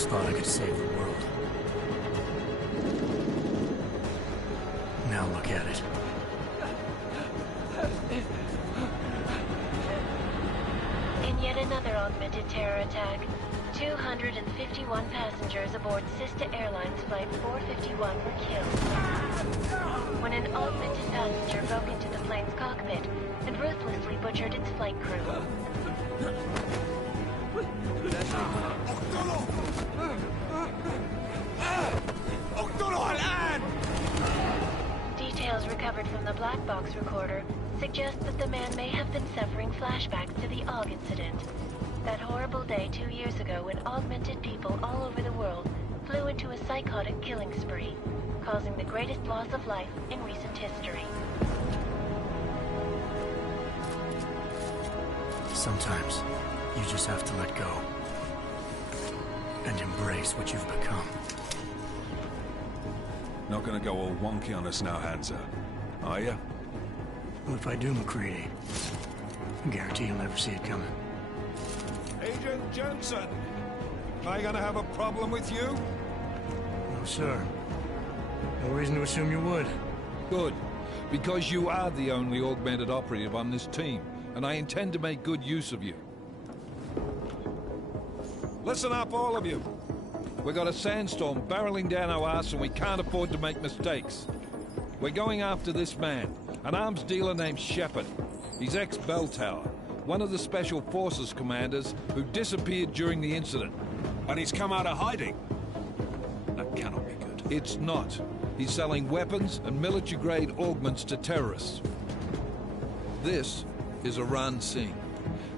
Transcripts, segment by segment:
always thought I could save the world. Now look at it. In yet another augmented terror attack, 251 passengers aboard Sister Airlines Flight 451 were killed when an augmented passenger broke into the plane's cockpit and ruthlessly butchered its flight crew. Details recovered from the black box recorder suggest that the man may have been suffering flashbacks to the AUG incident. That horrible day 2 years ago when augmented people all over the world flew into a psychotic killing spree, causing the greatest loss of life in recent history. Sometimes, you just have to let go. And embrace what you've become. Not gonna go all wonky on us now, Hansa, are you? Well, if I do, McCready, I guarantee you'll never see it coming. Agent Jensen, am I gonna have a problem with you? No, sir. No reason to assume you would. Good, because you are the only augmented operative on this team, and I intend to make good use of you. Listen up, all of you. We got a sandstorm barreling down our arse and we can't afford to make mistakes. We're going after this man, an arms dealer named Shepard. He's ex-Bell Tower, one of the Special Forces commanders who disappeared during the incident. And he's come out of hiding. That cannot be good. It's not. He's selling weapons and military-grade augments to terrorists. This is Aran Singh,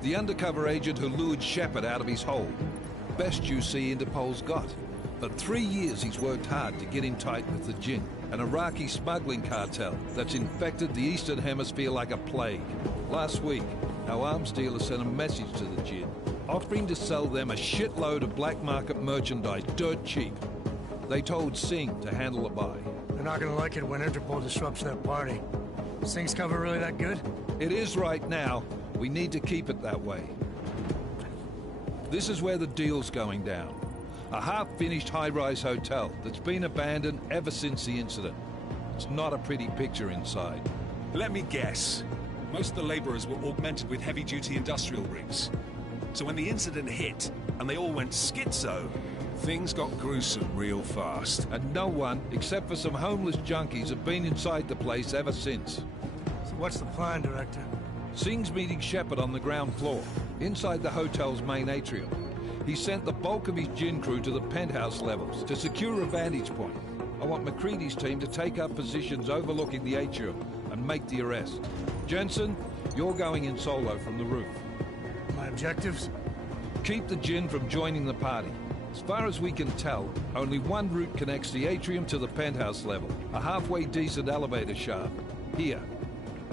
the undercover agent who lured Shepard out of his hole. Best you see Interpol's got. For 3 years he's worked hard to get in tight with the Jinn, an Iraqi smuggling cartel that's infected the Eastern Hemisphere like a plague. Last week, our arms dealer sent a message to the Jinn, offering to sell them a shitload of black market merchandise dirt cheap. They told Singh to handle the buy. They're not gonna like it when Interpol disrupts their party. Singh's cover really that good? It is right now. We need to keep it that way. This is where the deal's going down. A half-finished high-rise hotel that's been abandoned ever since the incident. It's not a pretty picture inside. Let me guess. Most of the laborers were augmented with heavy-duty industrial rigs. So when the incident hit, and they all went schizo, things got gruesome real fast. And no one, except for some homeless junkies, have been inside the place ever since. So what's the plan, Director? Singh's meeting Shepard on the ground floor, inside the hotel's main atrium. He sent the bulk of his Jinn crew to the penthouse levels to secure a vantage point. I want McCready's team to take up positions overlooking the atrium and make the arrest. Jensen, you're going in solo from the roof. My objectives? Keep the Jinn from joining the party. As far as we can tell, only one route connects the atrium to the penthouse level, a halfway decent elevator shaft. Here.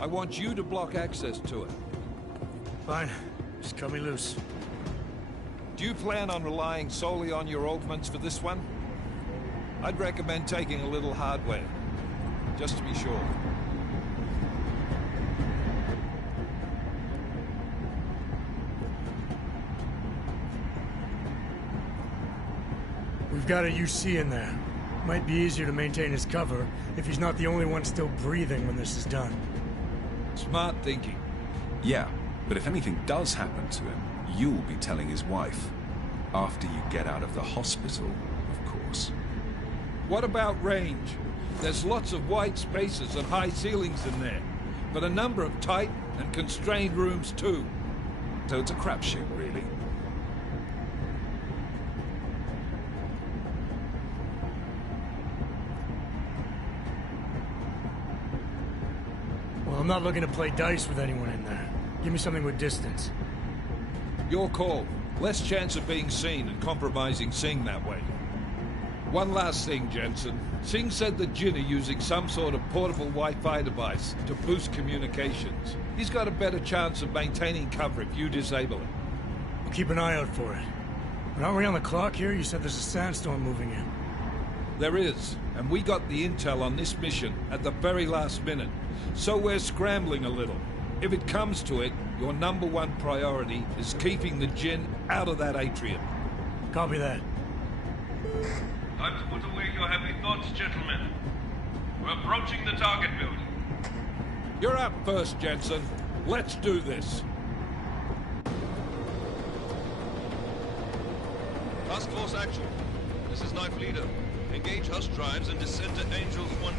I want you to block access to it. Fine. Just cut me loose. Do you plan on relying solely on your augments for this one? I'd recommend taking a little hardware, just to be sure. We've got a UC in there. Might be easier to maintain his cover if he's not the only one still breathing when this is done. Smart thinking. Yeah, but if anything does happen to him, you'll be telling his wife. After you get out of the hospital, of course. What about range? There's lots of wide spaces and high ceilings in there, but a number of tight and constrained rooms too. So it's a crapshoot, really. Well, I'm not looking to play dice with anyone in there. Give me something with distance. Your call. Less chance of being seen and compromising Singh that way. One last thing, Jensen. Singh said the Jinn are using some sort of portable Wi-Fi device to boost communications. He's got a better chance of maintaining cover if you disable it. We'll keep an eye out for it. But aren't we on the clock here? You said there's a sandstorm moving in. There is, and we got the intel on this mission at the very last minute. So we're scrambling a little. If it comes to it, your #1 priority is keeping the Jinn out of that atrium. Copy that. Time to put away your heavy thoughts, gentlemen. We're approaching the target building. You're up first, Jensen. Let's do this. Task Force action. This is Knife Leader. Engage Hush drives and descend to Angels 1-5.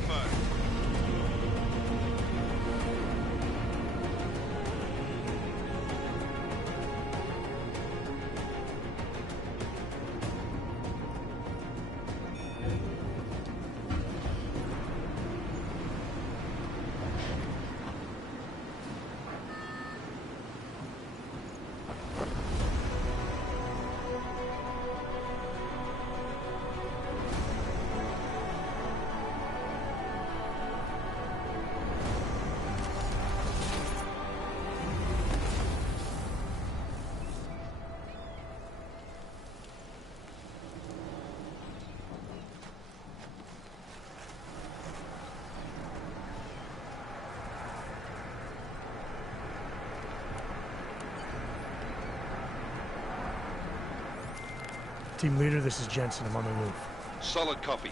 Team leader, this is Jensen. I'm on the roof. Solid copy.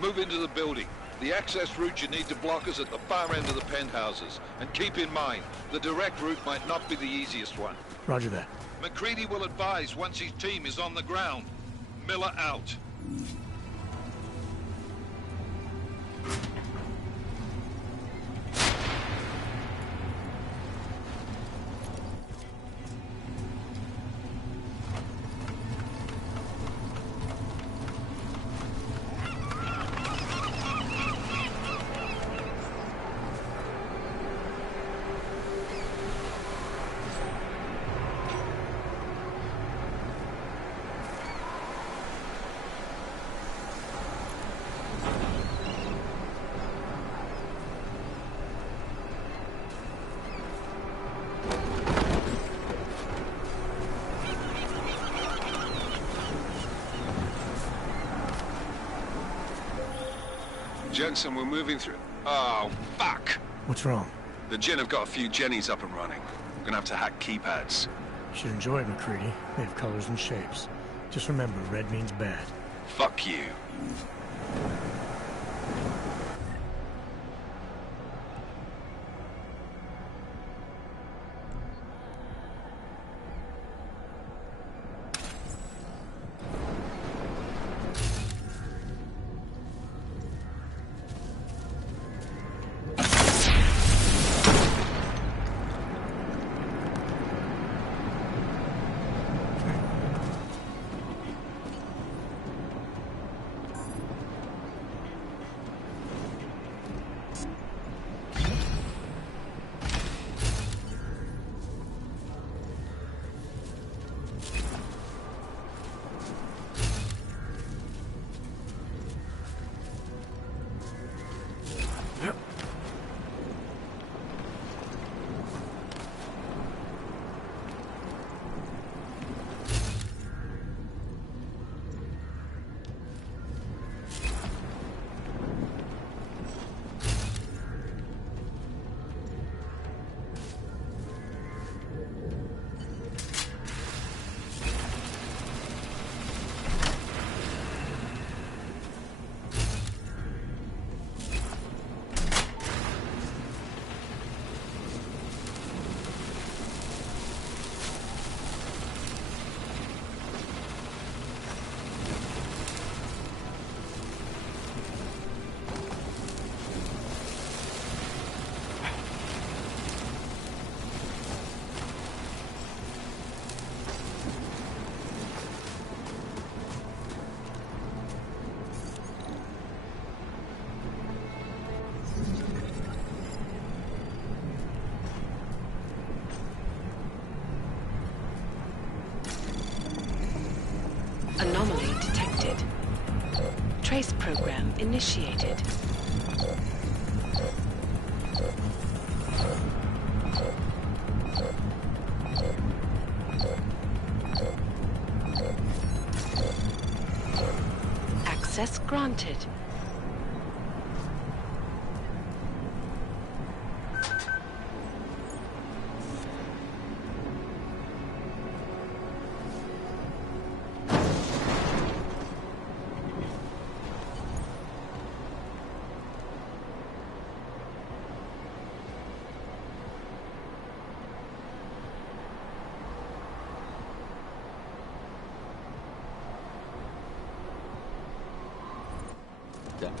Move into the building. The access route you need to block is at the far end of the penthouses. And keep in mind, the direct route might not be the easiest one. Roger that. McCready will advise once his team is on the ground. Miller out. Jensen, we're moving through... Oh, fuck! What's wrong? The Jinn have got a few Jennies up and running. We're gonna have to hack keypads. You should enjoy it, McCready. They have colors and shapes. Just remember, red means bad. Fuck you. Anomaly detected. Trace program initiated. Access granted. وبتاع.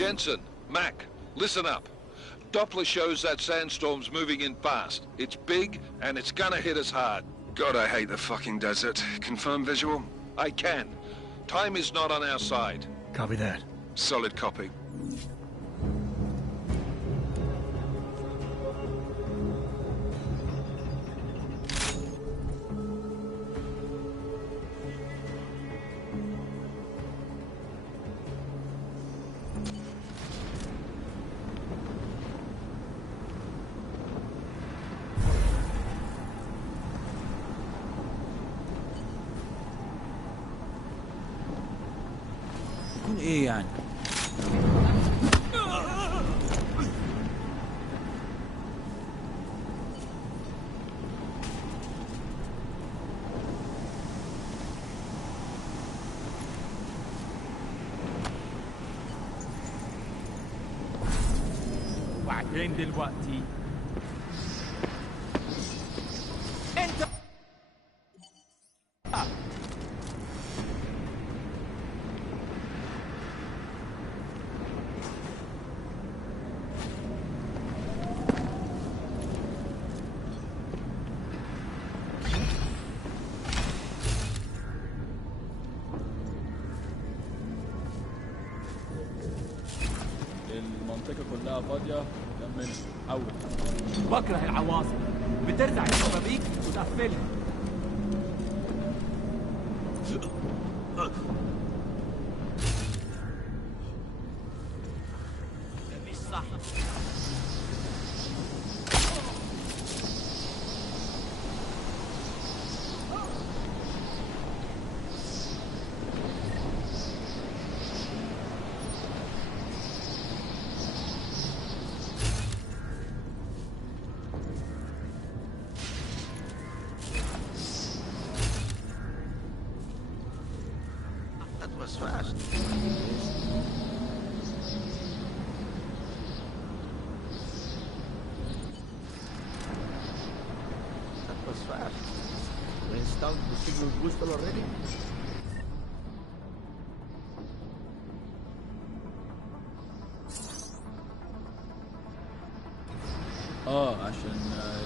Jensen, Mac, listen up. Doppler shows that sandstorm's moving in fast. It's big, and it's gonna hit us hard. God, I hate the fucking desert. Confirm visual? I can. Time is not on our side. Copy that. Solid copy. يكون ايه يعني؟ وبعدين دلوقتي انت المنطقة كلها فاضية كمل أول. بكره العواصف، بترزع الشبابيك وتقفلها. ده مش صح. Start the signal booster already? عشان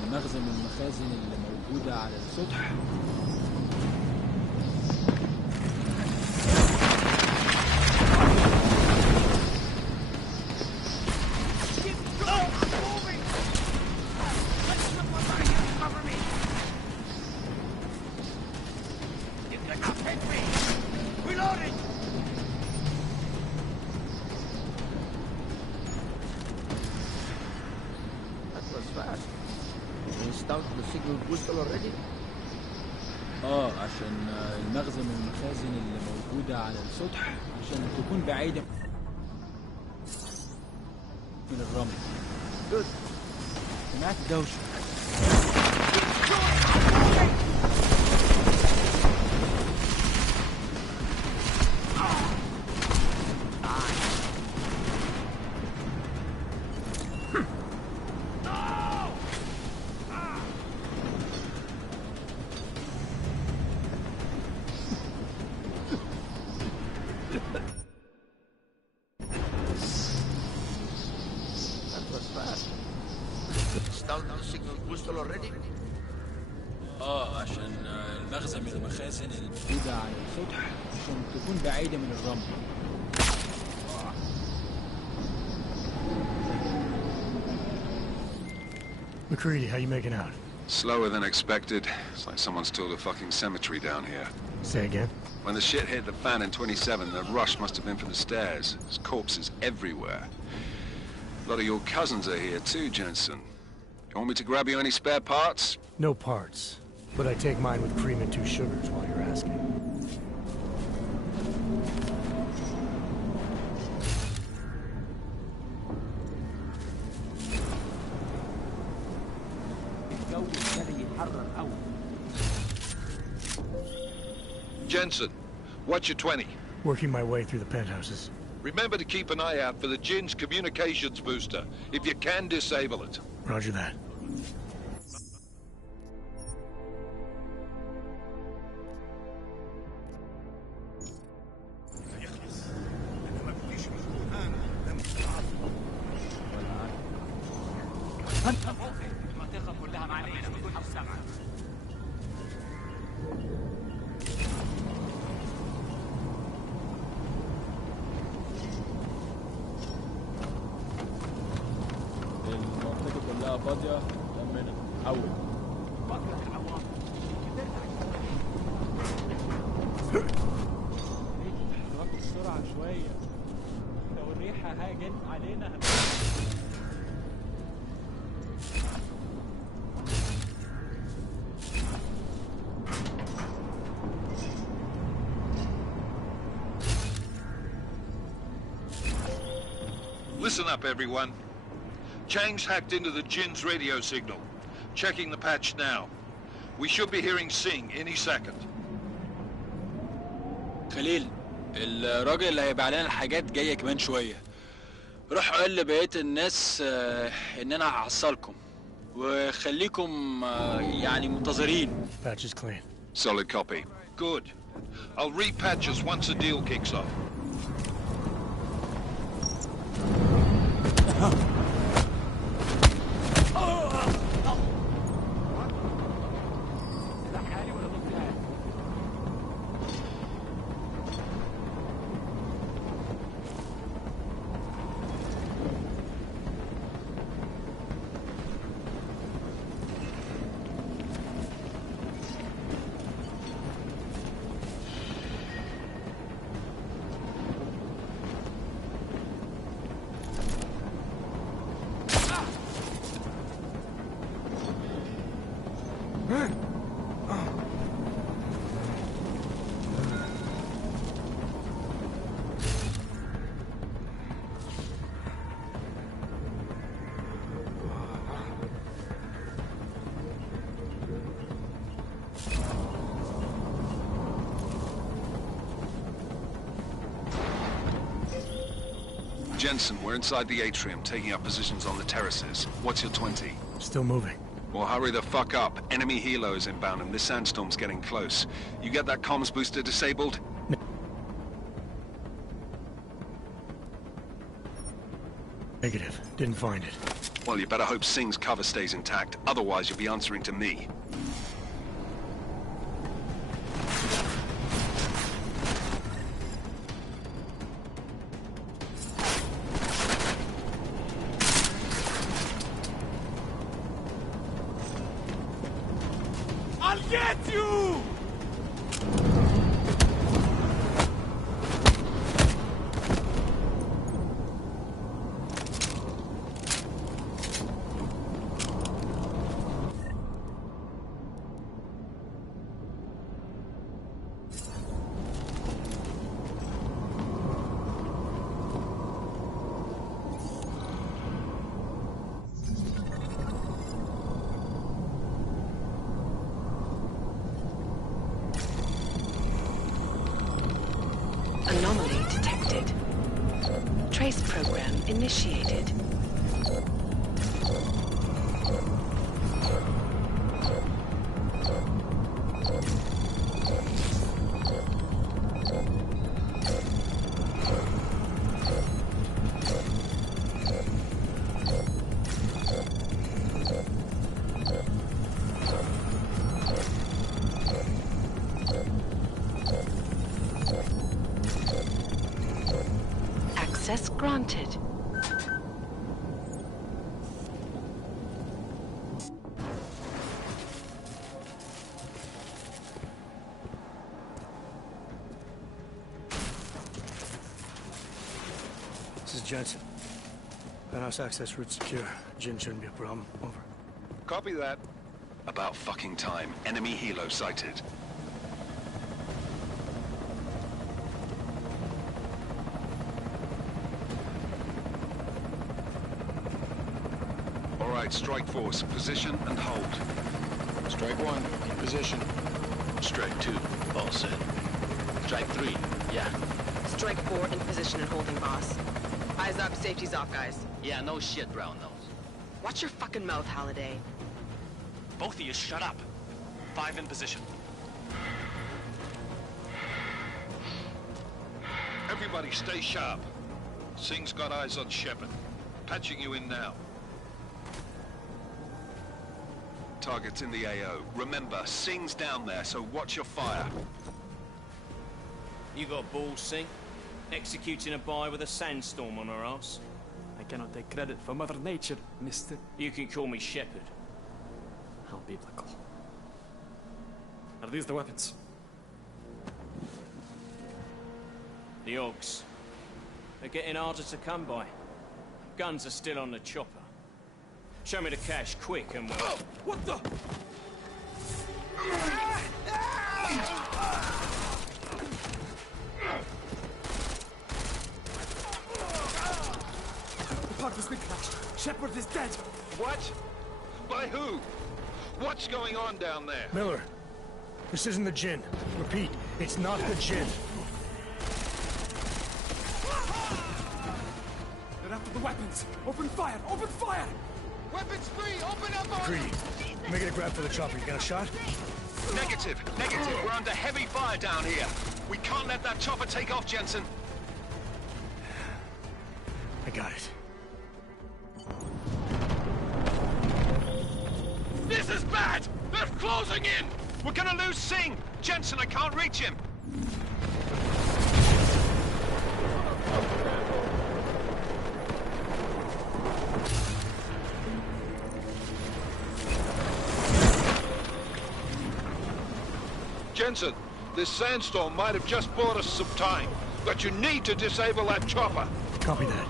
المخزن من المخازن اللي موجودة على السطح. عشان المخزن من المخازن اللي موجودة على السطح عشان تكون بعيدة من الرمل. Good. سمعت دوشة. عشان المخزن من المخازن اللي موجودة على السطح عشان تكون بعيدة من الرمل. McCready, how you making out? Slower than expected. It's like someone's tilled a fucking cemetery down here. Say again? When the shit hit the fan in 27, the rush must have been for the stairs. There's corpses everywhere. A lot of your cousins are here too, Jensen. You want me to grab you any spare parts? No parts. But I take mine with cream and 2 sugars while you're asking. Jensen, what's your 20? Working my way through the penthouses. Remember to keep an eye out for the Jinn's communications booster. If you can, disable it. Roger that. فاضية لمنا حول تحركوا بسرعة شوية لو الريحة هاجت علينا Listen up, everyone. Chang's hacked into the Jinn's radio signal. Checking the patch now. We should be hearing Sing any second. خليل، الراجل اللي هيبيع لنا الحاجات جاية كمان شوية. روح قول لبقية الناس إن أنا هحصلكم. وخليكم يعني منتظرين. Patch is clean. Solid copy. Good. I'll repatch us once the deal kicks off. Jensen, we're inside the atrium, taking up positions on the terraces. What's your 20? Still moving. Well, hurry the fuck up. Enemy helo is inbound and this sandstorm's getting close. You get that comms booster disabled? Negative. Didn't find it. Well, you better hope Singh's cover stays intact. Otherwise, you'll be answering to me. I'll get you! Anomaly detected. Trace program initiated. Access granted. This is Jensen. Penthouse access route secure. Jin shouldn't be a problem. Over. Copy that. About fucking time. Enemy helo sighted. All right, strike force. Position and hold. Strike 1, in position. Strike 2, all set. Strike 3, yeah. Strike 4 in position and holding, boss. Eyes up, safety's off, guys. Yeah, no shit, brown nose. Watch your fucking mouth, Halliday. Both of you shut up. 5 in position. Everybody stay sharp. Singh's got eyes on Shepard. Patching you in now. Target's in the AO. Remember, Singh's down there, so watch your fire. You got balls, Singh? Executing a buy with a sandstorm on her ass? I cannot take credit for Mother Nature, mister. You can call me Shepard. How biblical. Are these the weapons? The Ogs. They're getting harder to come by. Guns are still on the chopper. Show me the cash, quick, and we'll... Oh, what the? The pod has been crashed. Shepard is dead. What? By who? What's going on down there? Miller, this isn't the Jinn. Repeat, it's not the Jinn. They're after the weapons. Open fire! Open fire! Weapons free! Open up on... Greedy. Making a grab for the chopper. You got a shot? Negative. Negative. We're under heavy fire down here. We can't let that chopper take off, Jensen. I got it. This is bad! They're closing in! We're gonna lose Singh! Jensen, I can't reach him! Jensen, this sandstorm might have just bought us some time, but you need to disable that chopper. Copy that.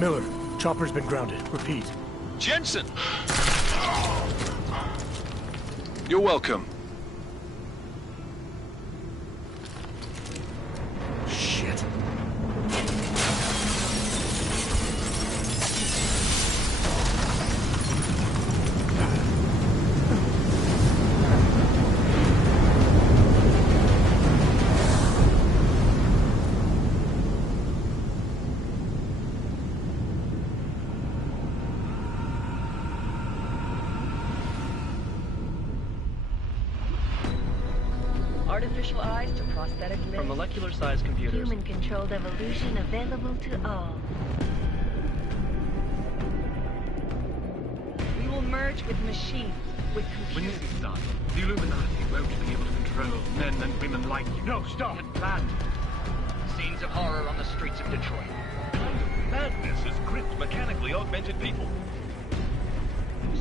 Miller, chopper's been grounded. Repeat. Jensen! You're welcome. Shit. Artificial eyes to prosthetic limbs. From molecular-sized computers. Human-controlled evolution available to all. We will merge with machines, with computers. When this is done, the Illuminati won't be able to control men and women like you. No, stop! Had planned. Scenes of horror on the streets of Detroit. Madness has gripped mechanically augmented people.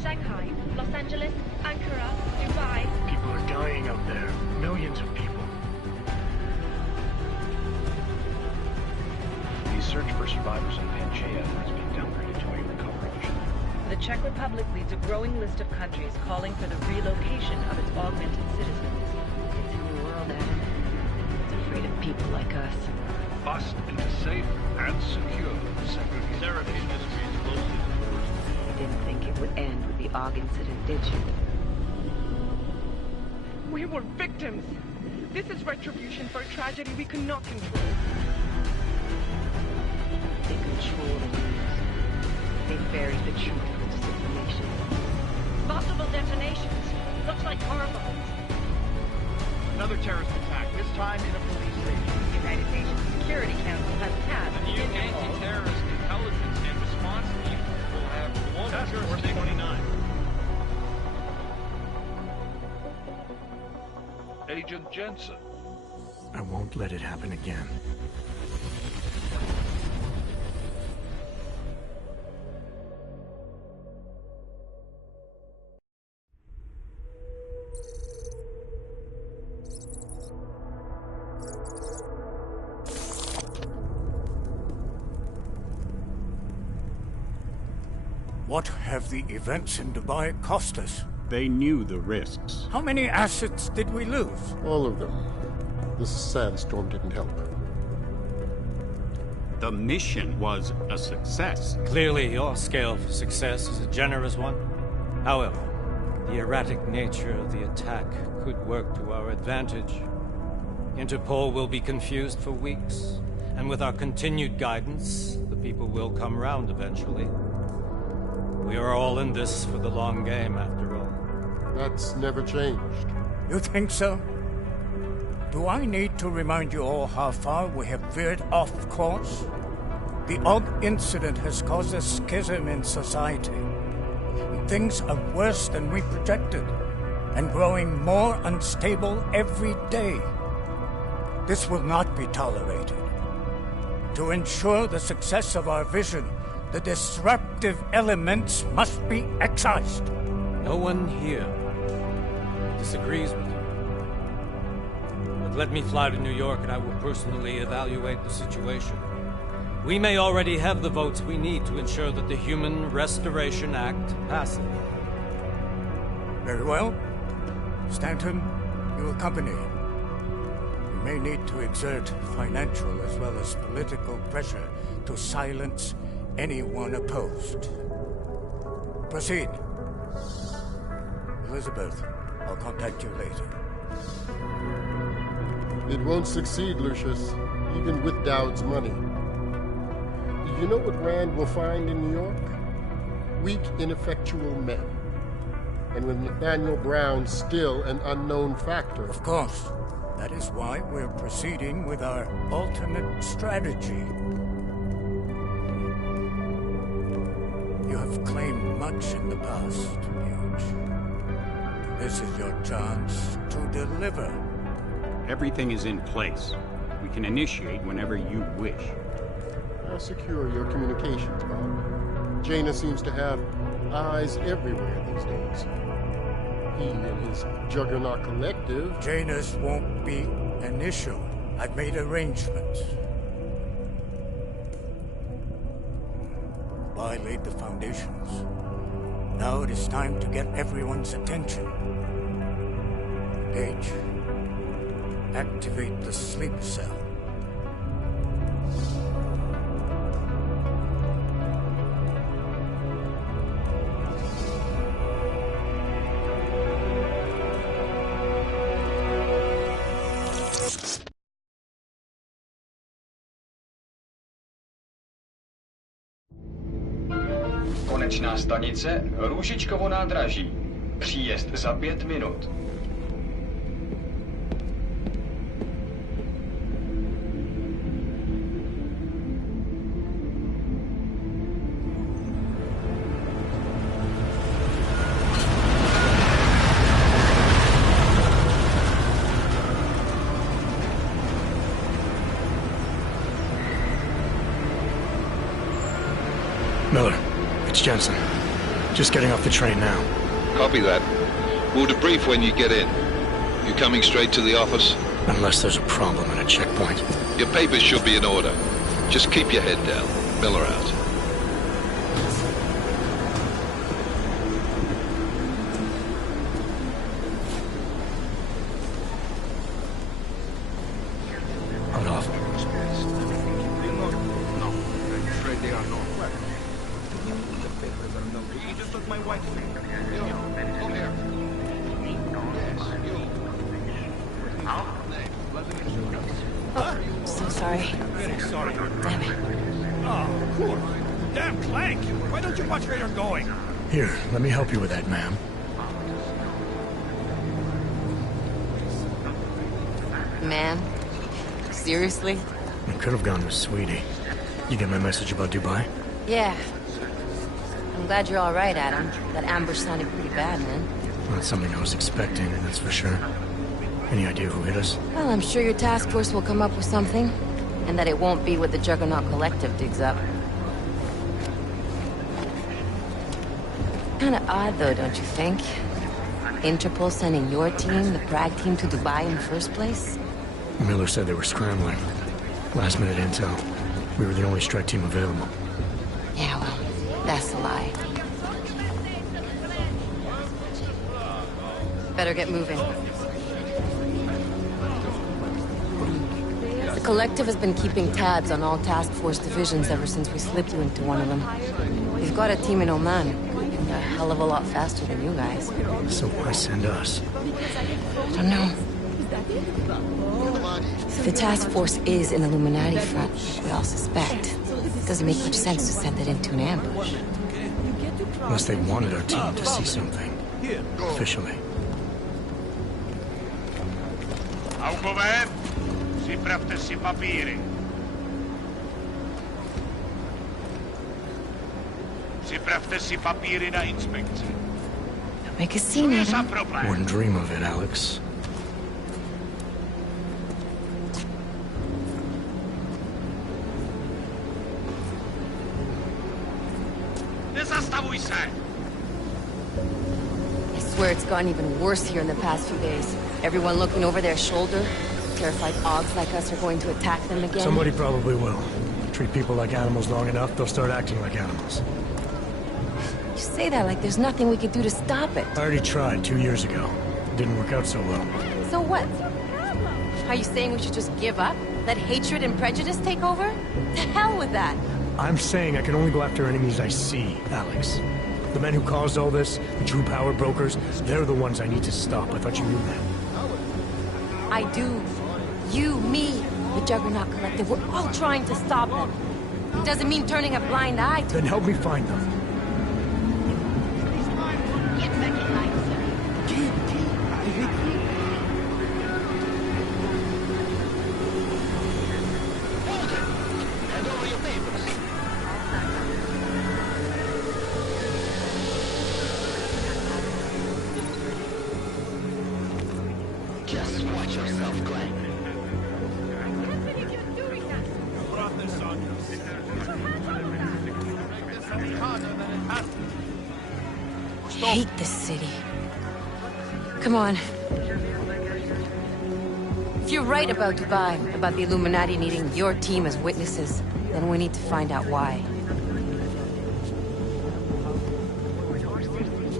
Shanghai, Los Angeles, Ankara, Dubai. People are dying out there. Millions of people. The search for survivors in Panchaea has been downgraded to a recovery mission. The Czech Republic leads a growing list of countries calling for the relocation of its augmented citizens. It's a new world, Adam. It's afraid of people like us. Bust into safe and secure segregation industries closely to the forest. You didn't think it would end with the AUG incident, did you? We were victims. This is retribution for a tragedy we could not control. They control the news. They buried the truth from disinformation. Possible detonations. Looks like car bombs. Another terrorist attack, this time in a police station. The United Nations Security Council has passed The new anti-terrorist intelligence and response team will have one Task Force 29. Agent Jensen. I won't let it happen again. What have the events in Dubai cost us? They knew the risks. How many assets did we lose? All of them. This sandstorm didn't help. The mission was a success. Clearly, your scale for success is a generous one. However, the erratic nature of the attack could work to our advantage. Interpol will be confused for weeks, and with our continued guidance, the people will come round eventually. We are all in this for the long game, after all. That's never changed. You think so? Do I need to remind you all how far we have veered off course? The AUG incident has caused a schism in society. Things are worse than we projected, and growing more unstable every day. This will not be tolerated. To ensure the success of our vision, the disruptive elements must be excised. No one here disagrees with you. But let me fly to New York and I will personally evaluate the situation. We may already have the votes we need to ensure that the Human Restoration Act passes. Very well. Stanton, you accompany. We may need to exert financial as well as political pressure to silence anyone opposed. Proceed. Elizabeth, I'll contact you later. It won't succeed, Lucius, even with Dowd's money. You know what Rand will find in New York? Weak, ineffectual men. And with Nathaniel Brown still an unknown factor. Of course. That is why we're proceeding with our alternate strategy. You have claimed much in the past, Huge. This is your chance to deliver. Everything is in place. We can initiate whenever you wish. I'll secure your communications, Bob. Jaina seems to have eyes everywhere these days. He and his Juggernaut Collective... Janus won't be an issue. I've made arrangements. Dubai laid the foundations. Now it is time to get everyone's attention. Page, activate the sleep cell. Konečná stanice Růžičkovo nádraží. Příjezd za 5 minut. Miller, it's Jensen. Just getting off the train now. Copy that. We'll debrief when you get in. You coming straight to the office? Unless there's a problem at a checkpoint. Your papers should be in order. Just keep your head down. Miller out. Hold off. No, I'm afraid they are not. You just took my white thing. Come here. So sorry. Very sorry. Damn it. Oh, cool. Damn Clank! Why don't you watch where you're going? Here, let me help you with that, ma'am. Man? Seriously? I could have gone with Sweetie. You get my message about Dubai? Yeah. I'm glad you're all right, Adam. That ambush sounded pretty bad, man. Not something I was expecting, that's for sure. Any idea who hit us? Well, I'm sure your task force will come up with something. And that it won't be what the Juggernaut Collective digs up. Kinda odd, though, don't you think? Interpol sending your team, the Prague team, to Dubai in the first place? Miller said they were scrambling. Last minute intel. We were the only strike team available. Yeah, well, that's a lie. Better get moving. The Collective has been keeping tabs on all task force divisions ever since we slipped you into one of them. We've got a team in Oman, and a hell of a lot faster than you guys. So why send us? I don't know. If the task force is an Illuminati front, we all suspect, it doesn't make much sense to send it into an ambush. Unless they wanted our team to see something. Officially. Augover, připravte si papíry. Připravte si papíry na inspekci. Don't make a scene, Adam. Wouldn't dream of it, Alex. Nezastavuj se! I swear it's gotten even worse here in the past few days. Everyone looking over their shoulder. Terrified Augs like us are going to attack them again. Somebody probably will. Treat people like animals long enough, they'll start acting like animals. You say that like there's nothing we could do to stop it. I already tried 2 years ago. Didn't work out so well. So what? Are you saying we should just give up? Let hatred and prejudice take over? To hell with that! I'm saying I can only go after enemies I see, Alex. The men who caused all this, the true power brokers, they're the ones I need to stop. I thought you knew that. I do. You, me, the Juggernaut Collective, we're all trying to stop them. It doesn't mean turning a blind eye to... Then help me find them. Just watch yourself, Glenn. I hate this city. Come on. If you're right about Dubai, about the Illuminati needing your team as witnesses, then we need to find out why.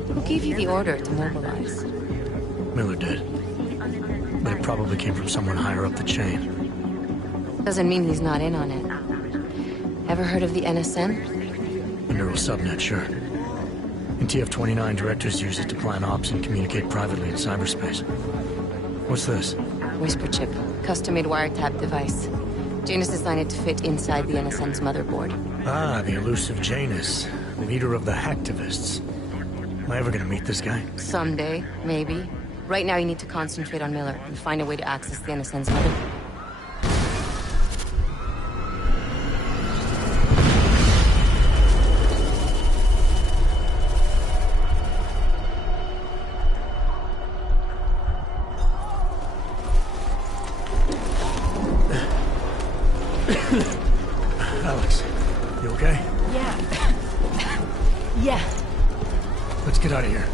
Who gave you the order to mobilize? Miller did. But it probably came from someone higher up the chain. Doesn't mean he's not in on it. Ever heard of the NSN? A neural subnet, sure. In TF-29, directors use it to plan ops and communicate privately in cyberspace. What's this? Whisper chip. Custom-made wiretap device. Janus designed it to fit inside the NSN's motherboard. Ah, the elusive Janus. Leader of the hacktivists. Am I ever gonna meet this guy? Someday, maybe. Right now you need to concentrate on Miller and find a way to access the NSN's motherboard. Alex, you okay? Yeah. Yeah. Let's get out of here.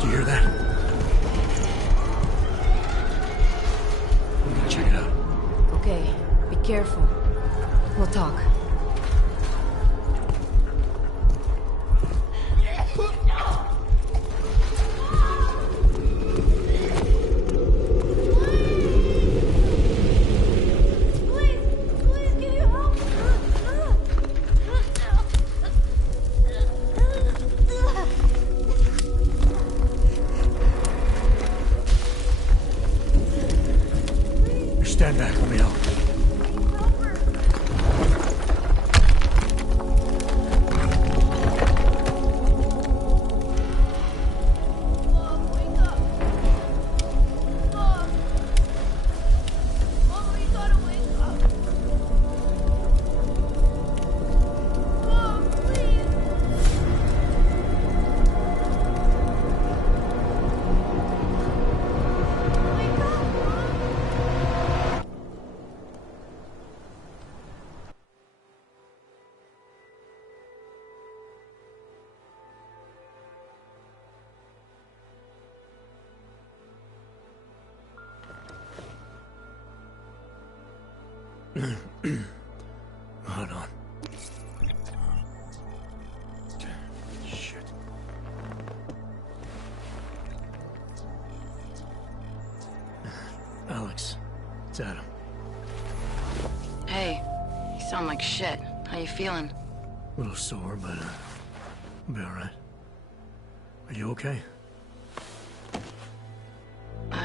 Do you hear that? I'm gonna check it out. Okay, be careful. We'll talk. Stand back, let me help. Hold on. Shit. Alex, it's Adam. Hey, you sound like shit. How you feeling? A little sore, but I'll be alright. Are you okay?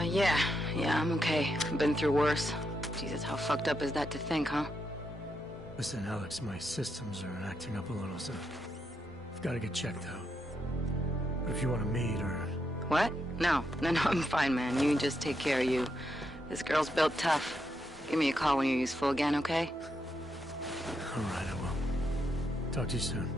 Yeah, I'm okay. I've been through worse. Jesus, how fucked up is that to think, huh? Listen, Alex, my systems are acting up a little, so I've got to get checked out. But if you want to meet or... What? No, I'm fine, man. You just take care of you. This girl's built tough. Give me a call when you're useful again, okay? All right, I will. Talk to you soon.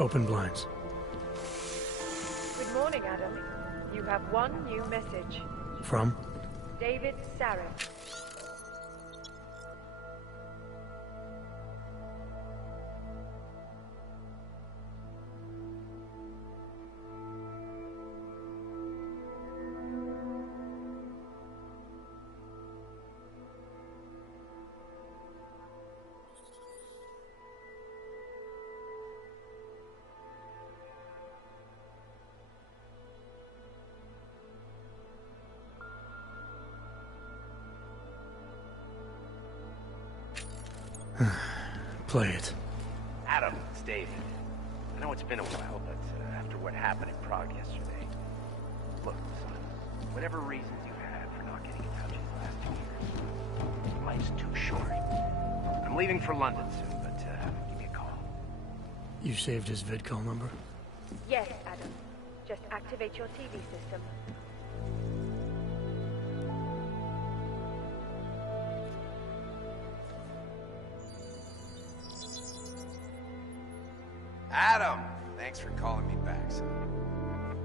Open blinds. Good morning, Adam. You have one new message. From? David Sarah. Play it. Adam, it's David. I know it's been a while, but after what happened in Prague yesterday... Look, son, whatever reasons you had for not getting in touch these last 2 years, you might life's too short. I'm leaving for London soon, but give me a call. You saved his vidcall number? Yes, Adam. Just activate your TV system. Adam! Thanks for calling me back, son.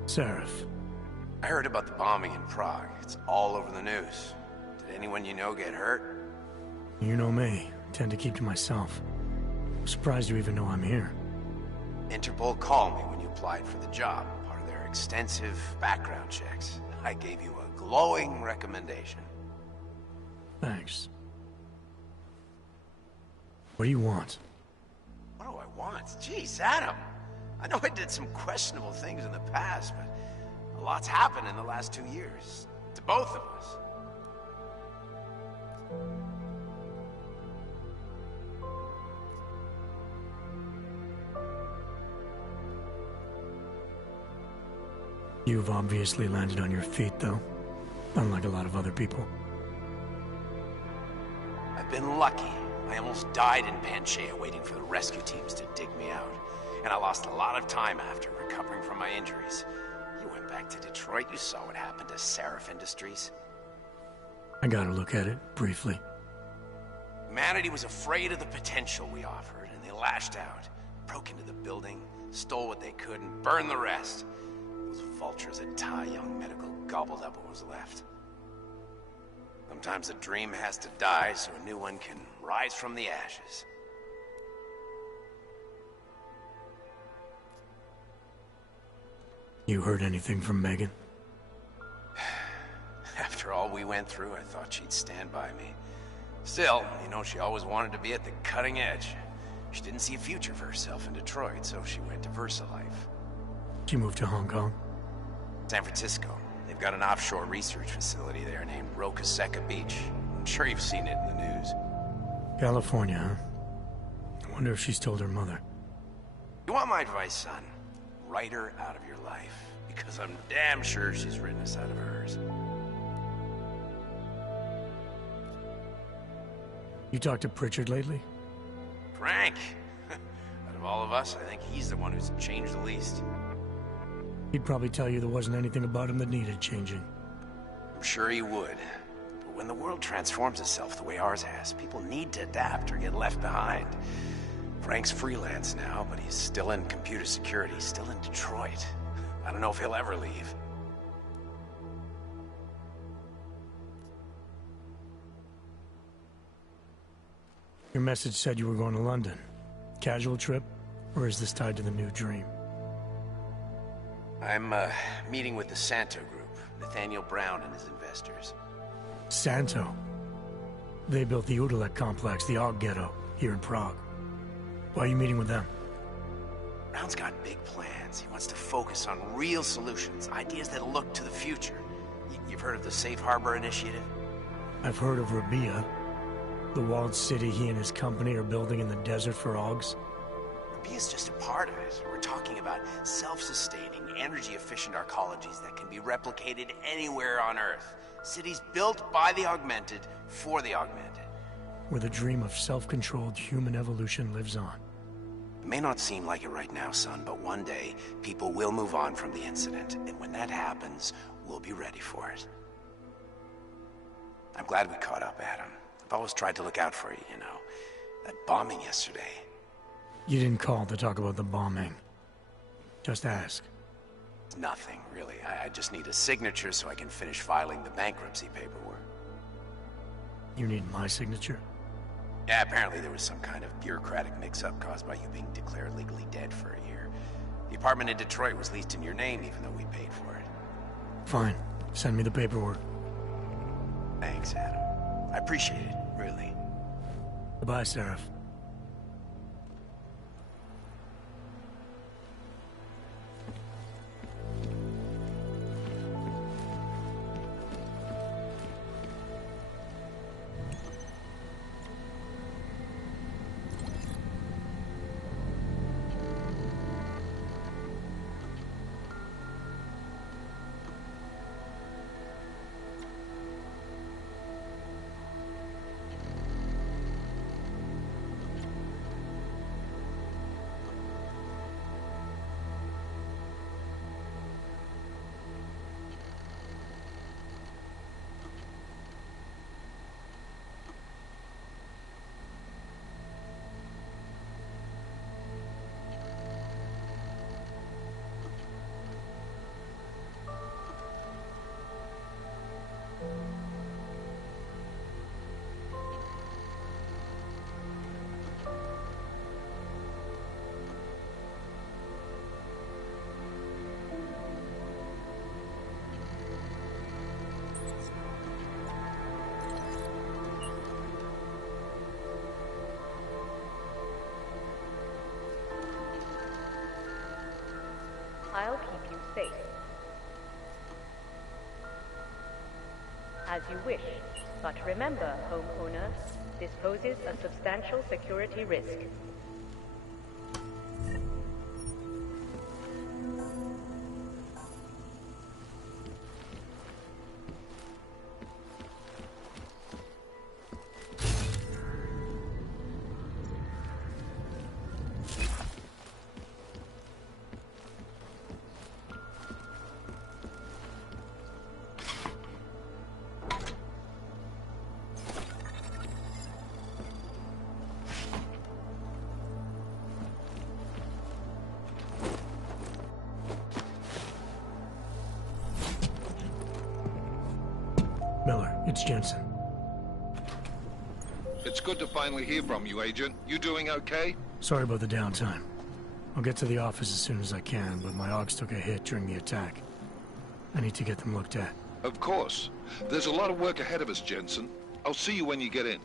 Seraph. I heard about the bombing in Prague. It's all over the news. Did anyone you know get hurt? You know me. Tend to keep to myself. I'm surprised you even know I'm here. Interpol called me when you applied for the job, part of their extensive background checks. I gave you a glowing recommendation. Thanks. What do you want? What do I want? Jeez, Adam. I know I did some questionable things in the past, but a lot's happened in the last 2 years. To both of us. You've obviously landed on your feet, though. Unlike a lot of other people. I've been lucky. I almost died in Panchaea waiting for the rescue teams to dig me out. And I lost a lot of time after recovering from my injuries. You went back to Detroit, you saw what happened to Seraph Industries. I got a look at it, briefly. Humanity was afraid of the potential we offered, and they lashed out. Broke into the building, stole what they could, and burned the rest. Those vultures at Tai Young Medical gobbled up what was left. Sometimes a dream has to die so a new one can rise from the ashes. You heard anything from Megan? After all we went through, I thought she'd stand by me. Still, you know, she always wanted to be at the cutting edge. She didn't see a future for herself in Detroit, so she went to VersaLife. She moved to Hong Kong? San Francisco. They've got an offshore research facility there named Roca Seca Beach. I'm sure you've seen it in the news. California, huh? I wonder if she's told her mother. You want my advice, son? Write her out of your life. Because I'm damn sure she's written us out of hers. You talked to Pritchard lately? Frank! Out of all of us, I think he's the one who's changed the least. He'd probably tell you there wasn't anything about him that needed changing. I'm sure he would. But when the world transforms itself the way ours has, people need to adapt or get left behind. Frank's freelance now, but he's still in computer security, still in Detroit. I don't know if he'll ever leave. Your message said you were going to London. Casual trip? Or is this tied to the new dream? I'm, meeting with the Santo Group, Nathaniel Brown and his investors. Santo? They built the Udalek complex, the Og Ghetto, here in Prague. Why are you meeting with them? Brown's got big plans. He wants to focus on real solutions, ideas that look to the future. You've heard of the Safe Harbor Initiative? I've heard of Rabia, the walled city he and his company are building in the desert for Ogs. Rabia's just a part of it. We're talking about self-sustaining, energy-efficient arcologies that can be replicated anywhere on Earth. Cities built by the augmented, for the augmented. Where the dream of self-controlled human evolution lives on. It may not seem like it right now, son, but one day, people will move on from the incident, and when that happens, we'll be ready for it. I'm glad we caught up, Adam. I've always tried to look out for you, you know. That bombing yesterday. You didn't call to talk about the bombing. Just ask. Nothing, really. I just need a signature so I can finish filing the bankruptcy paperwork. You need my signature? Yeah, apparently there was some kind of bureaucratic mix-up caused by you being declared legally dead for a year. The apartment in Detroit was leased in your name even though we paid for it. Fine. Send me the paperwork. Thanks, Adam. I appreciate it, really. Goodbye, Seraph. keep you safe. As you wish, but remember, homeowner, this poses a substantial security risk. Miller, it's Jensen. It's good to finally hear from you, Agent. You doing okay? Sorry about the downtime. I'll get to the office as soon as I can, but my Augs took a hit during the attack. I need to get them looked at. Of course. There's a lot of work ahead of us, Jensen. I'll see you when you get in.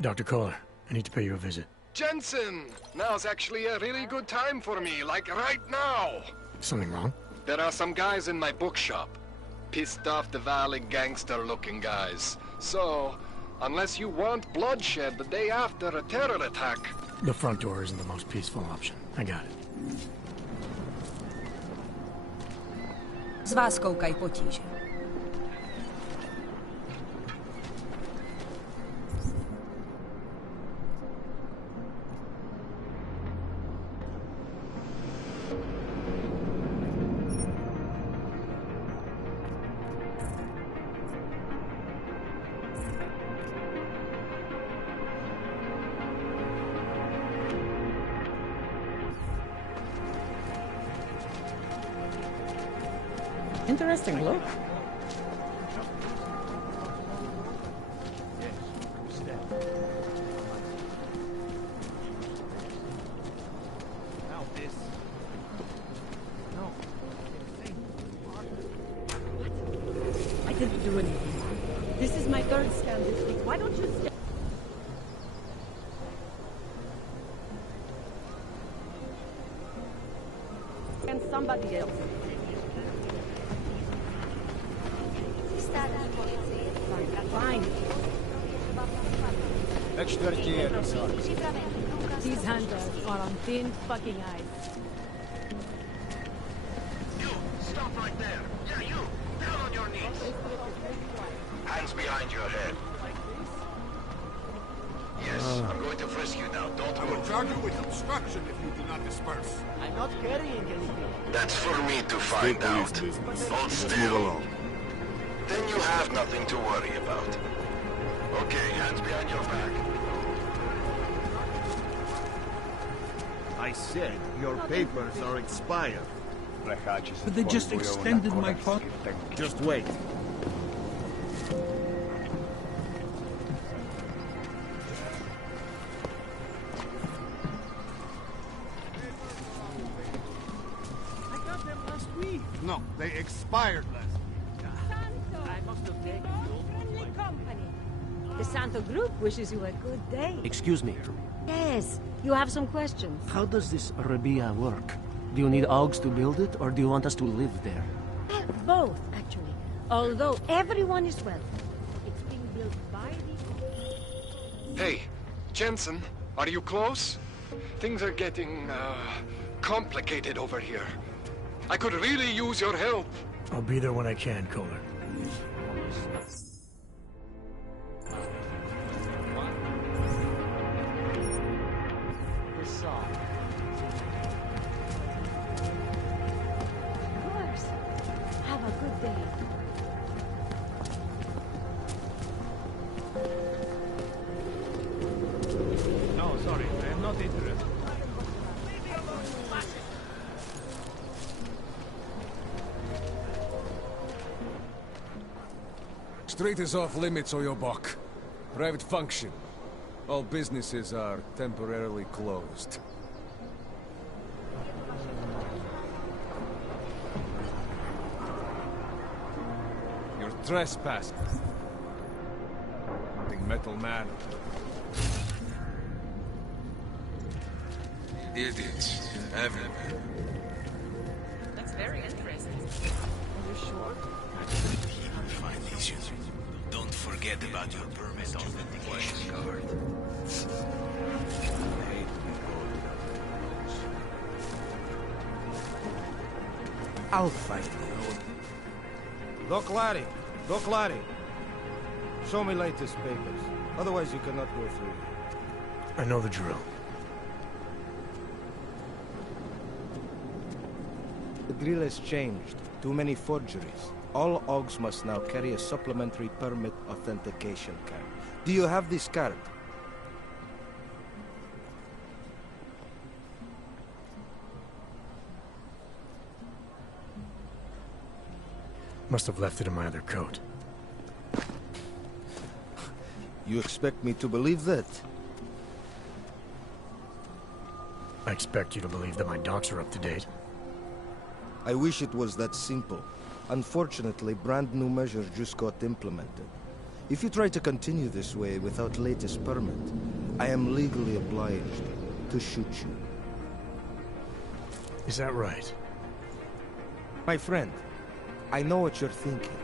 Dr. Kohler, I need to pay you a visit. Jensen! Now's actually a really good time for me, like right now! Something wrong? There are some guys in my bookshop. Pissed off the Valley gangster-looking guys. So, unless you want bloodshed the day after a terror attack... The front door isn't the most peaceful option. I got it. Z vás koukají potíže. Interesting look. I didn't do anything. This is my third scan this week. Why don't you stay? And somebody else. Fine. These hunters are on thin fucking ice. You, stop right there. Yeah, you, down on your knees. Hands behind your head. Yes, I'm going to frisk you now. Don't move. I will charge you with obstruction if you do not disperse. I'm not carrying anything. That's for me to find out. Hold still. Then you have nothing to worry about. Okay, hands behind your back. I said your papers are expired. But they just extended my contract. Just wait. I got them last week. No, they expired last week. Friendly company. The Santo Group wishes you a good day. Excuse me. Yes, you have some questions. How does this Rabia work? Do you need Augs to build it, or do you want us to live there? Both, actually. Although everyone is welcome. It's being built by the... Hey, Jensen, are you close? Things are getting, complicated over here. I could really use your help. I'll be there when I can, Kohler. Of course. Have a good day. No, sorry, I am not interested. Street is off limits, Oyobok. Private function. All businesses are temporarily closed. You're trespassing. Metal Man. Idiots. Everywhere. That's very interesting. Are you sure? I'll find these you. Don't forget about your permit authentication card. I'll find you. Doc Larry! Doc Larry! Show me latest papers. Otherwise you cannot go through. I know the drill. The drill has changed. Too many forgeries. All OGs must now carry a supplementary permit authentication card. Do you have this card? Must have left it in my other coat. You expect me to believe that? I expect you to believe that my docs are up to date. I wish it was that simple. Unfortunately, brand new measures just got implemented. If you try to continue this way without latest permit, I am legally obliged to shoot you. Is that right? My friend, I know what you're thinking.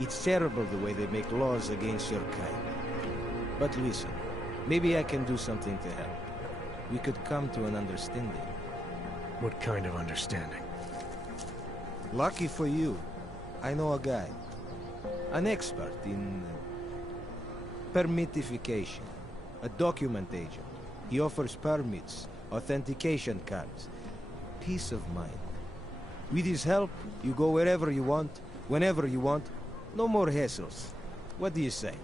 It's terrible the way they make laws against your kind. But listen, maybe I can do something to help. We could come to an understanding. What kind of understanding? Lucky for you, I know a guy. An expert in permitification. A document agent. He offers permits, authentication cards. Peace of mind. With his help, you go wherever you want, whenever you want. No more hassles. What do you say?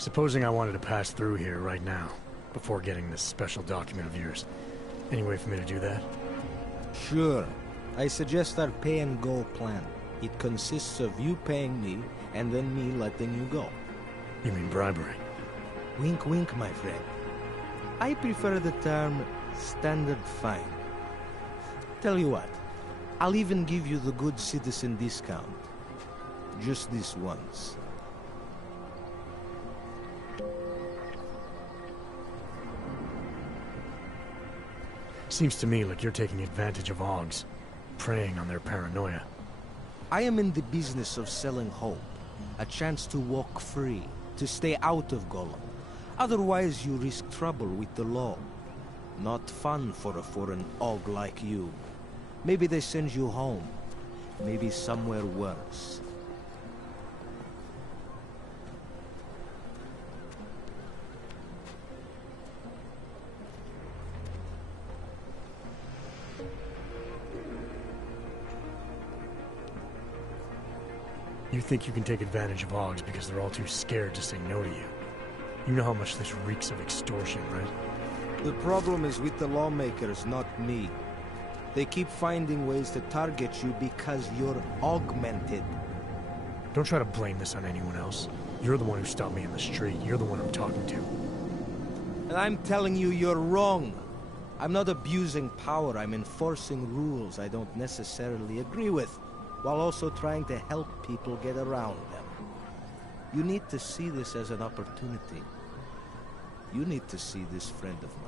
Supposing I wanted to pass through here right now, before getting this special document of yours. Any way for me to do that? Sure. I suggest our pay-and-go plan. It consists of you paying me, and then me letting you go. You mean bribery? Wink, wink, my friend. I prefer the term standard fine. Tell you what, I'll even give you the good citizen discount. Just this once. Seems to me like you're taking advantage of OGs, preying on their paranoia. I am in the business of selling hope. A chance to walk free, to stay out of Golem. Otherwise you risk trouble with the law. Not fun for a foreign OG like you. Maybe they send you home. Maybe somewhere worse. You think you can take advantage of OGs because they're all too scared to say no to you. You know how much this reeks of extortion, right? The problem is with the lawmakers, not me. They keep finding ways to target you because you're augmented. Don't try to blame this on anyone else. You're the one who stopped me in the street. You're the one I'm talking to. And I'm telling you, you're wrong. I'm not abusing power. I'm enforcing rules I don't necessarily agree with, while also trying to help people get around them. You need to see this as an opportunity. You need to see this friend of mine.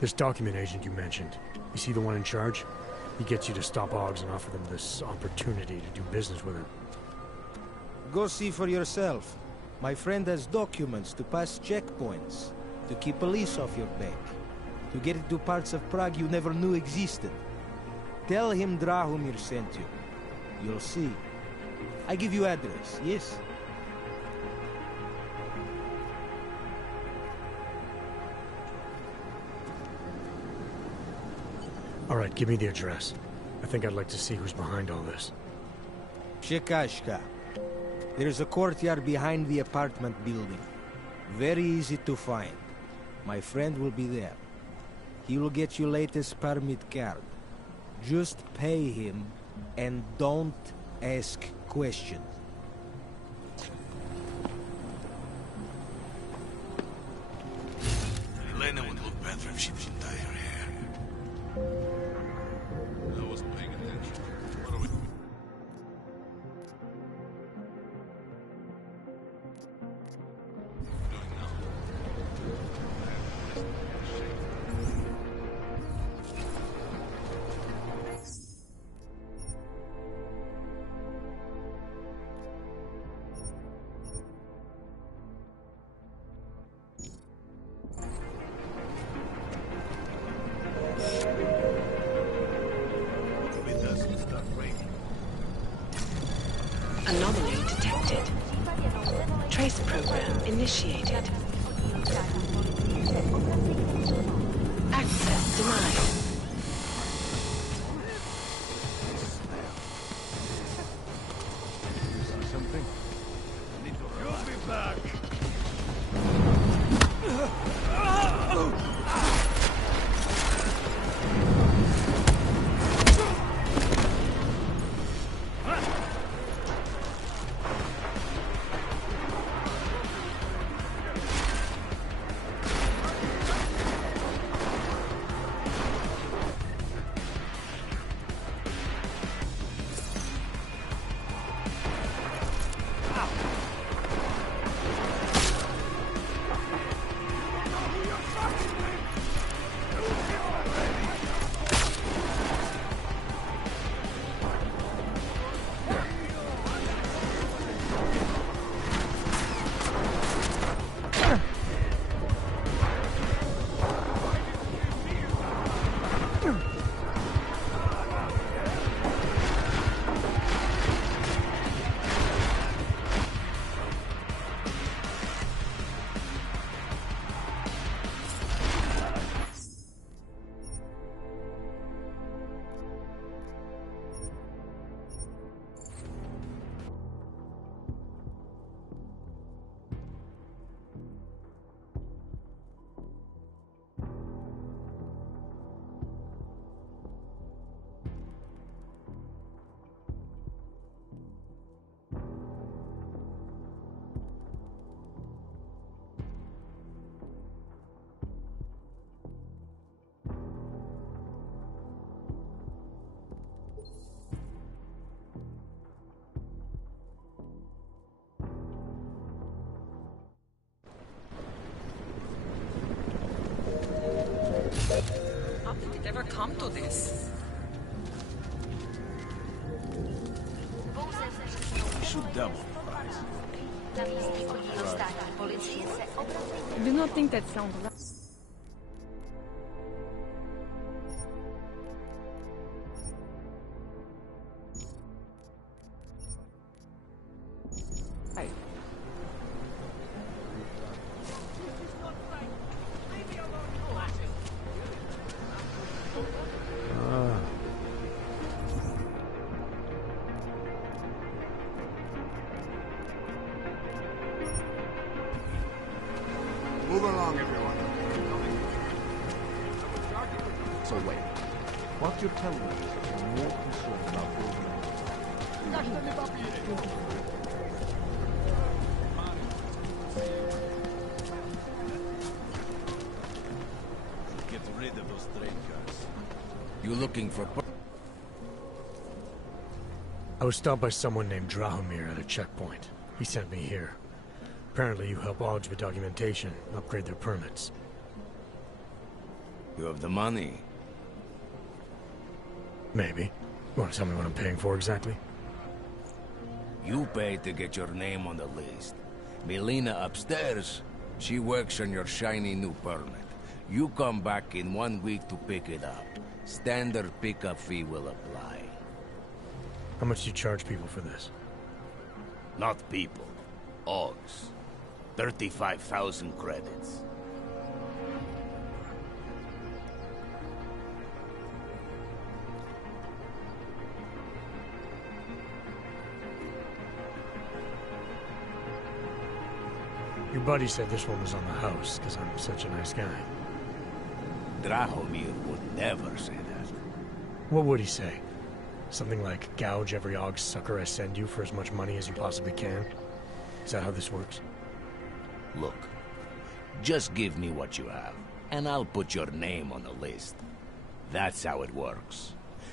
This document agent you mentioned, is he the one in charge? He gets you to stop OGs and offer them this opportunity to do business with him. Go see for yourself. My friend has documents to pass checkpoints, to keep police off your back, to get into parts of Prague you never knew existed. Tell him Drahomir sent you. You'll see. I give you address, yes? All right, give me the address. I think I'd like to see who's behind all this. Shikashka. There's a courtyard behind the apartment building. Very easy to find. My friend will be there. He will get you latest permit card. Just pay him and don't ask questions. Elena would look better if she didn't dye her hair. I wasn't paying attention. What are we... doing now? Anomaly detected. Trace program initiated. Access denied. Something? You'll be back! How did it ever come to this? Should double price. I do not think that sounds right. Move along, everyone. So wait, what you're telling me is that you're more concerned about Get rid of those train cars. you looking for... I was stopped by someone named Drahomir at a checkpoint. He sent me here. Apparently you help Augs with documentation, upgrade their permits. You have the money. Maybe. You want to tell me what I'm paying for exactly? You pay to get your name on the list. Melina upstairs, she works on your shiny new permit. You come back in 1 week to pick it up. Standard pickup fee will apply. How much do you charge people for this? Not people. Augs. 35,000 credits. Your buddy said this one was on the house, because I'm such a nice guy. Drahomir would never say that. What would he say? Something like, gouge every og sucker I send you for as much money as you possibly can? Is that how this works? Look, just give me what you have, and I'll put your name on the list. That's how it works.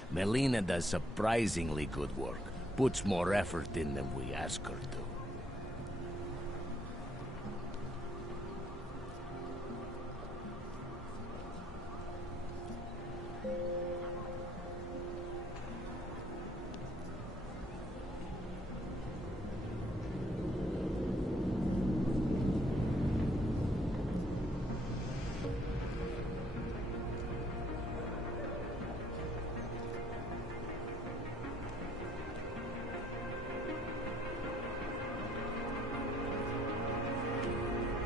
Melina does surprisingly good work, puts more effort in than we ask her to.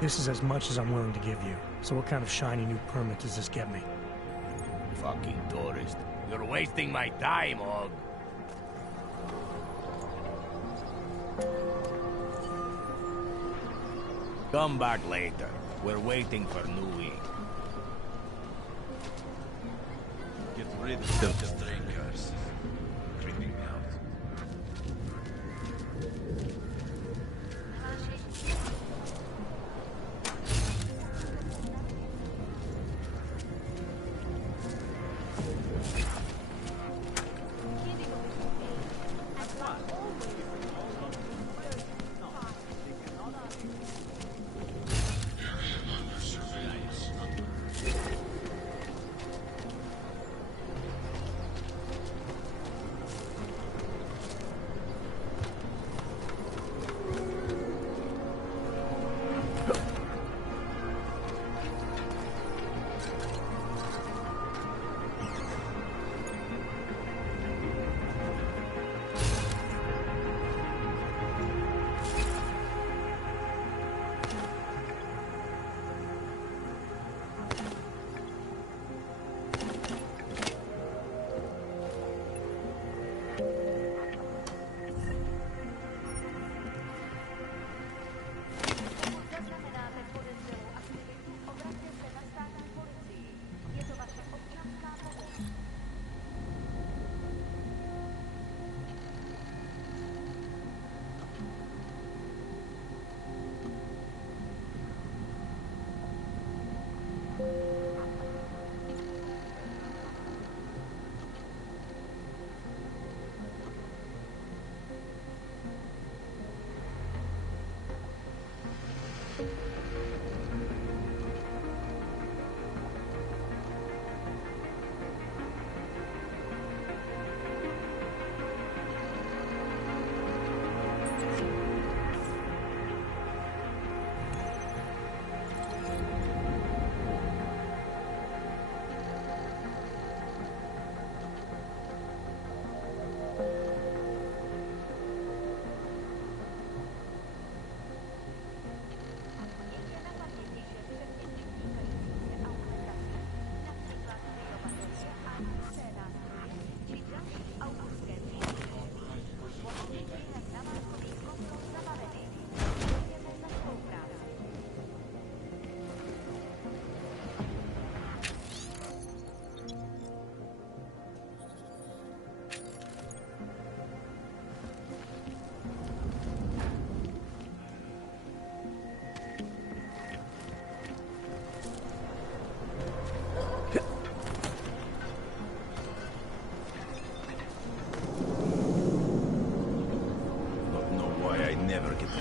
This is as much as I'm willing to give you. So what kind of shiny new permit does this get me? Fucking tourist. You're wasting my time, Og. Come back later. We're waiting for new ink. Get rid of the drinkers. Creeping out.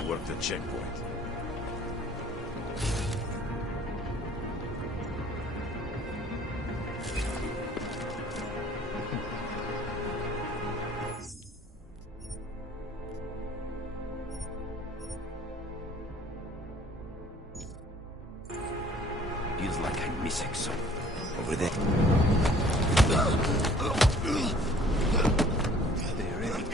Work the checkpoint. Feels like I'm missing something. Over there. They're in.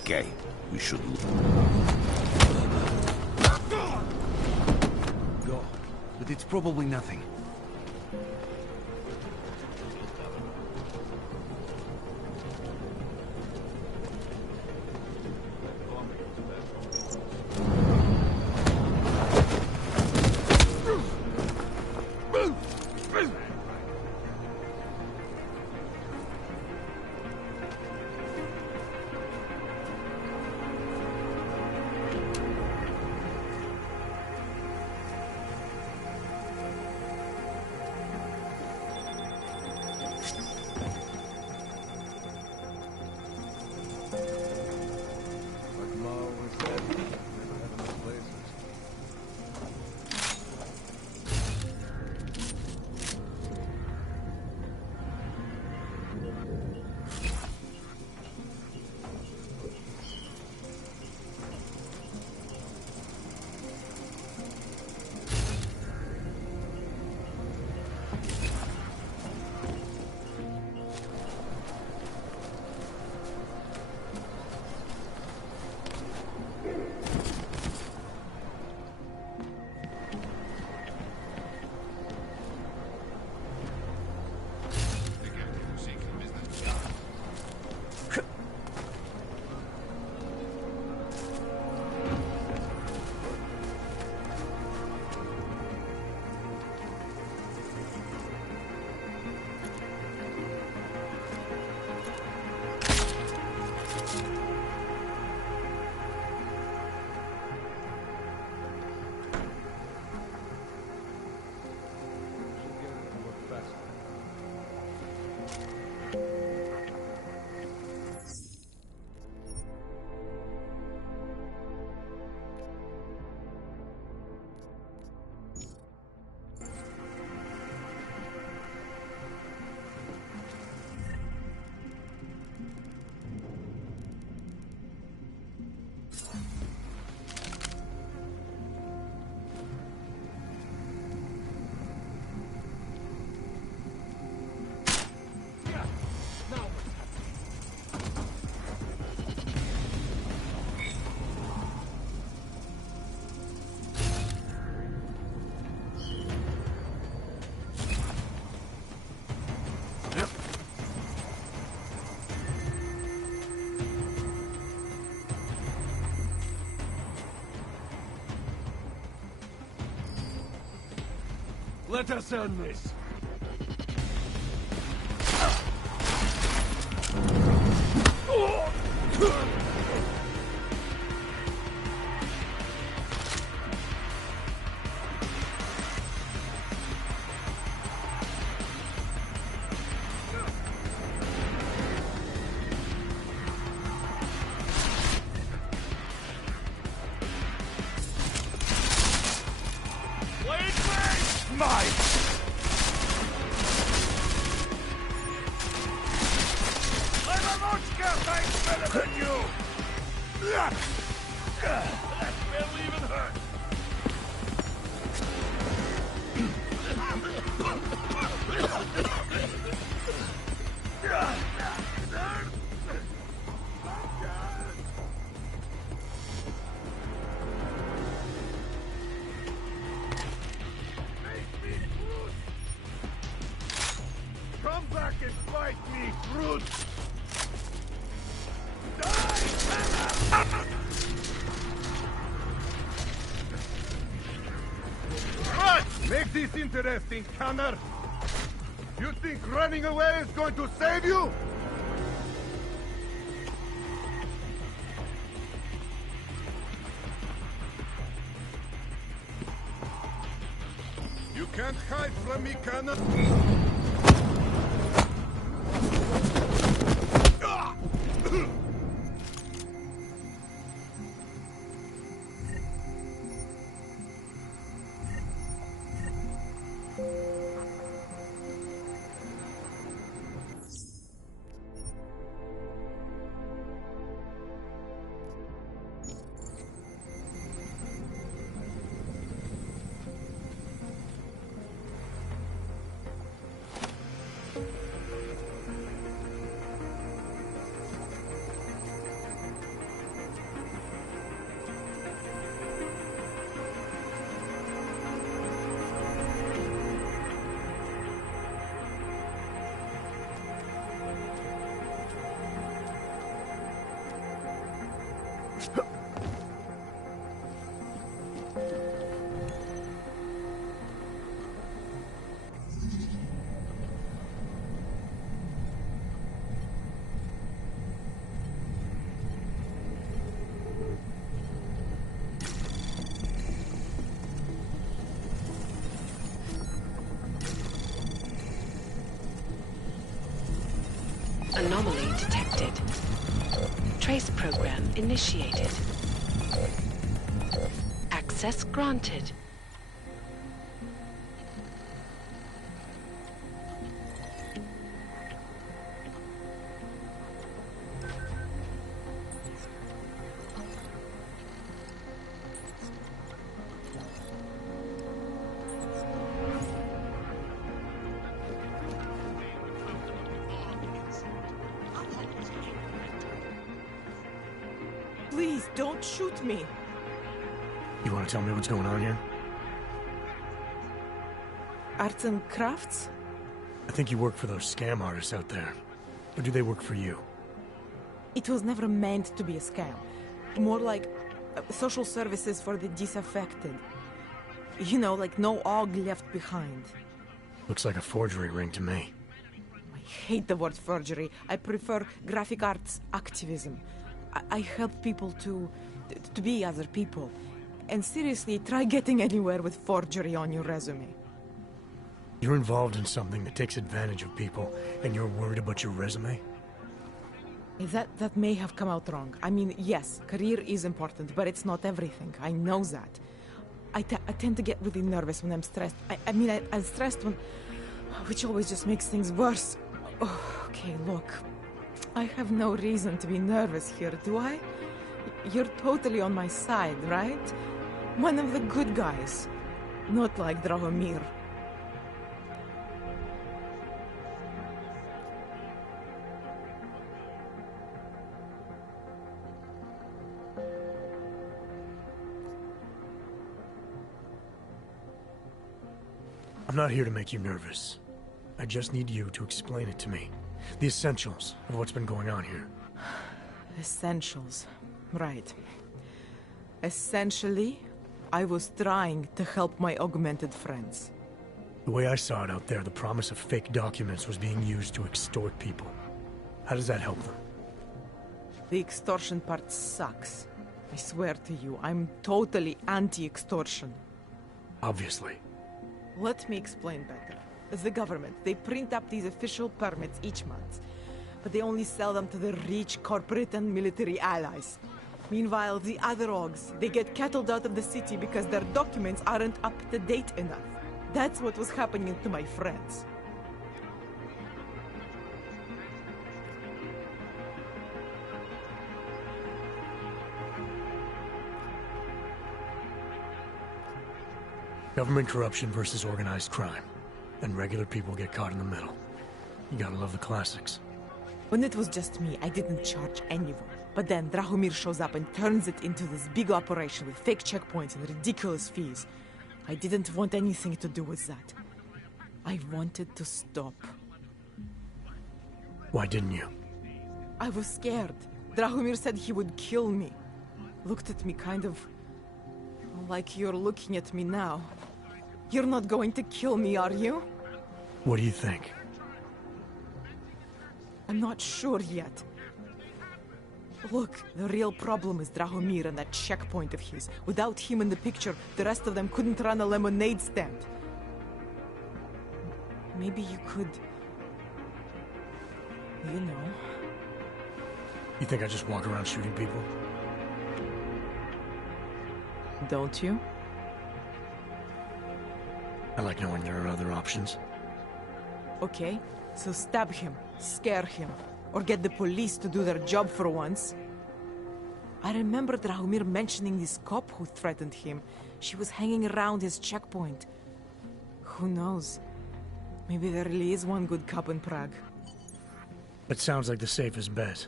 Okay, we should... Go. But it's probably nothing. Let us end this. Better than you! That barely even hurt. Come back and fight me, brute! Right! Make this interesting, Connor! You think running away is going to save you? You can't hide from me, Connor! Anomaly detected. Trace program initiated. Access granted. Please, don't shoot me. You want to tell me what's going on here? Arts and crafts? I think you work for those scam artists out there. Or do they work for you? It was never meant to be a scam. More like social services for the disaffected. You know, like no OG left behind. Looks like a forgery ring to me. I hate the word forgery. I prefer graphic arts activism. I help people to be other people. And seriously, try getting anywhere with forgery on your resume. You're involved in something that takes advantage of people, and you're worried about your resume? That may have come out wrong. I mean, yes, career is important, but it's not everything. I know that. I tend to get really nervous when I'm stressed. I'm stressed when... which always just makes things worse. Oh, okay, look. I have no reason to be nervous here, do I? You're totally on my side, right? One of the good guys. Not like Drahomir. I'm not here to make you nervous. I just need you to explain it to me. The essentials of what's been going on here. Essentials. Right. Essentially, I was trying to help my augmented friends. The way I saw it out there, the promise of fake documents was being used to extort people. How does that help them? The extortion part sucks. I swear to you, I'm totally anti-extortion. Obviously. Let me explain better. As the government, they print up these official permits each month, but they only sell them to the rich corporate and military allies. Meanwhile, the other OGs, they get cattled out of the city because their documents aren't up to date enough. That's what was happening to my friends. Government corruption versus organized crime. And regular people get caught in the middle. You gotta love the classics. When it was just me, I didn't charge anyone. But then Drahomir shows up and turns it into this big operation with fake checkpoints and ridiculous fees. I didn't want anything to do with that. I wanted to stop. Why didn't you? I was scared. Drahomir said he would kill me. Looked at me kind of like you're looking at me now. You're not going to kill me, are you? What do you think? I'm not sure yet. Look, the real problem is Drahomir and that checkpoint of his. Without him in the picture, the rest of them couldn't run a lemonade stand. Maybe you could... you know... You think I just walk around shooting people? Don't you? I like knowing there are other options. Okay, so stab him, scare him, or get the police to do their job for once. I remember Drahomir mentioning this cop who threatened him. She was hanging around his checkpoint. Who knows? Maybe there really is one good cop in Prague. That sounds like the safest bet.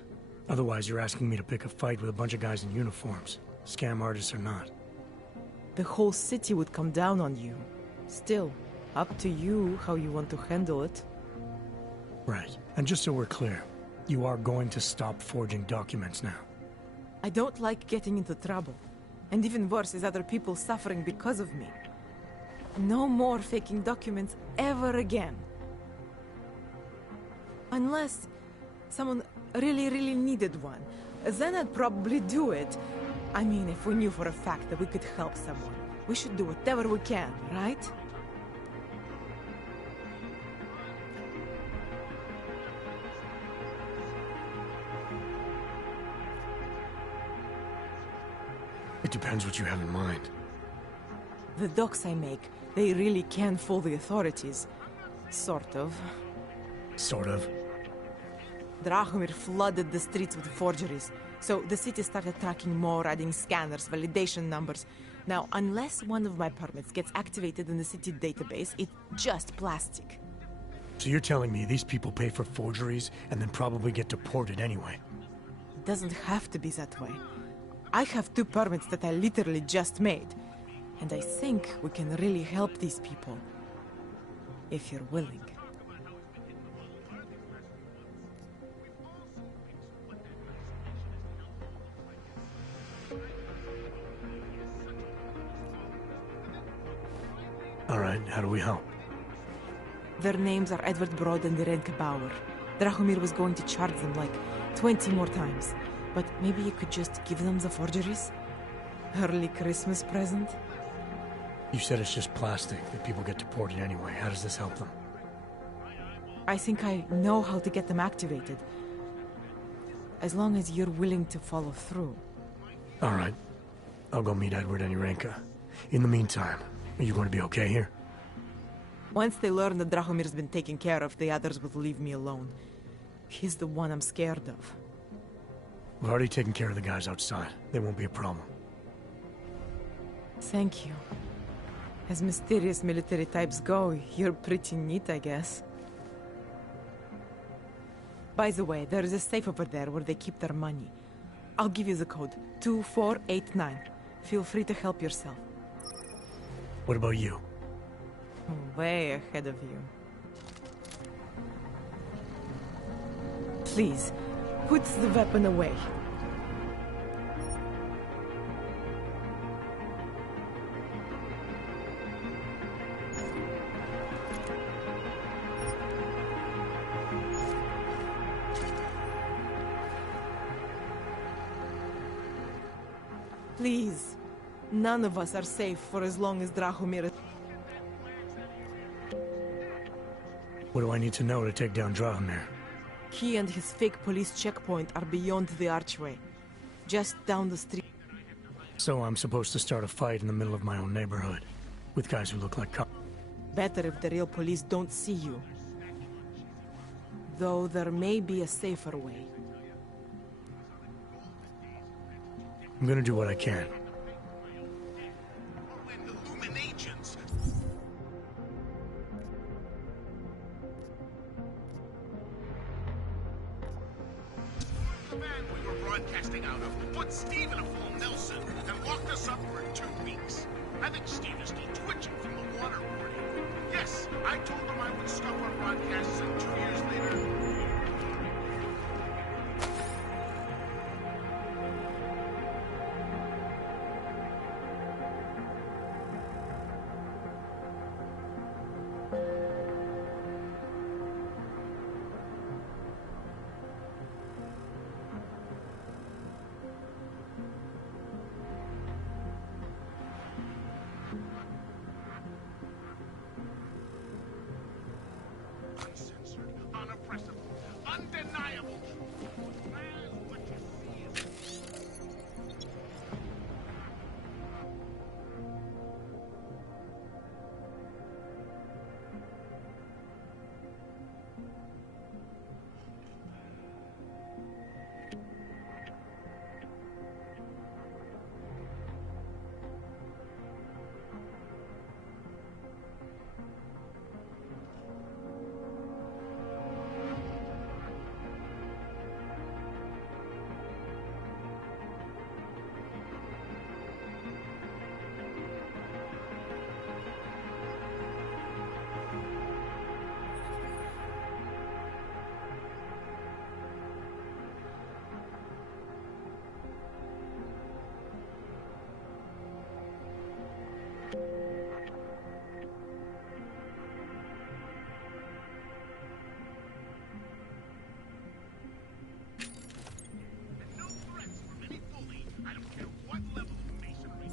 Otherwise, you're asking me to pick a fight with a bunch of guys in uniforms. Scam artists or not. The whole city would come down on you. Still, up to you how you want to handle it. Right. And just so we're clear, you are going to stop forging documents now. I don't like getting into trouble. And even worse is other people suffering because of me. No more faking documents ever again. Unless someone really needed one. Then I'd probably do it. I mean, if we knew for a fact that we could help someone, we should do whatever we can, right? It depends what you have in mind. The docs I make, they really can fool the authorities. Sort of. Sort of? Drahomir flooded the streets with forgeries, so the city started tracking more, adding scanners, validation numbers. Now, unless one of my permits gets activated in the city database, it's just plastic. So you're telling me these people pay for forgeries and then probably get deported anyway? It doesn't have to be that way. I have 2 permits that I literally just made. And I think we can really help these people. If you're willing. Alright, how do we help? Their names are Edward Broad and Irenka Bauer. Drahomir was going to charge them like 20 more times. But maybe you could just give them the forgeries? Early Christmas present? You said it's just plastic, that people get deported anyway. How does this help them? I think I know how to get them activated. As long as you're willing to follow through. Alright. I'll go meet Edward and Irenka. In the meantime, are you going to be okay here? Once they learn that Drahomir's been taken care of, the others will leave me alone. He's the one I'm scared of. We've already taken care of the guys outside. They won't be a problem. Thank you. As mysterious military types go, you're pretty neat, I guess. By the way, there is a safe over there where they keep their money. I'll give you the code. 2489. Feel free to help yourself. What about you? Way ahead of you. Please, put the weapon away. Please. None of us are safe for as long as Drahomir is... What do I need to know to take down Drahomir? He and his fake police checkpoint are beyond the archway. Just down the street. So I'm supposed to start a fight in the middle of my own neighborhood, with guys who look like cops. Better if the real police don't see you. Though there may be a safer way. I'm gonna do what I can. I think Steve is still twitching from the waterboarding. Yes, I told him I would stop our broadcasts, and 2 years later... Uncensored, unoppressible, undeniable truth. Well, what you see is... No threats from any bully. I don't care what level of masonry.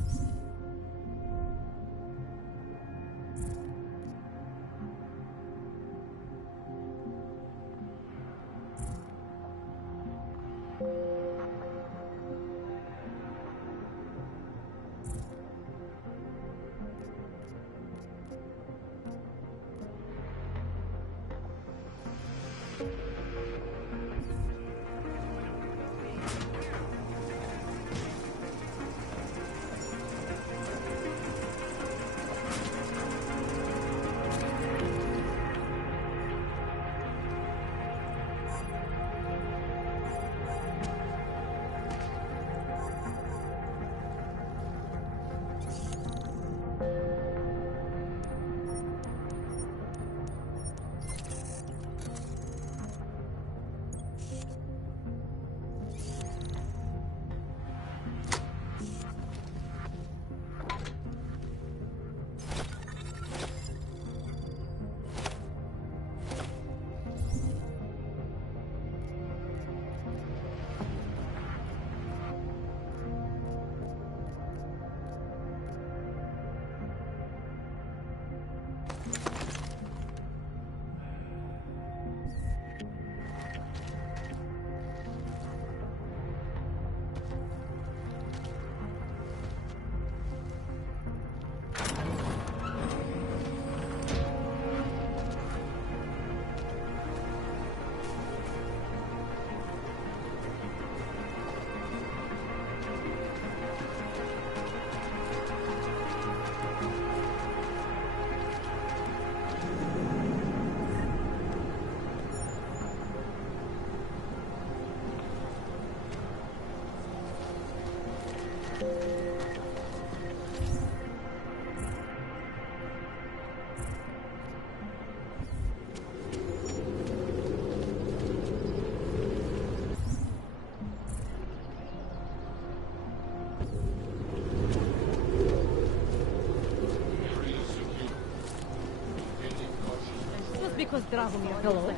Because Dragomir, hello.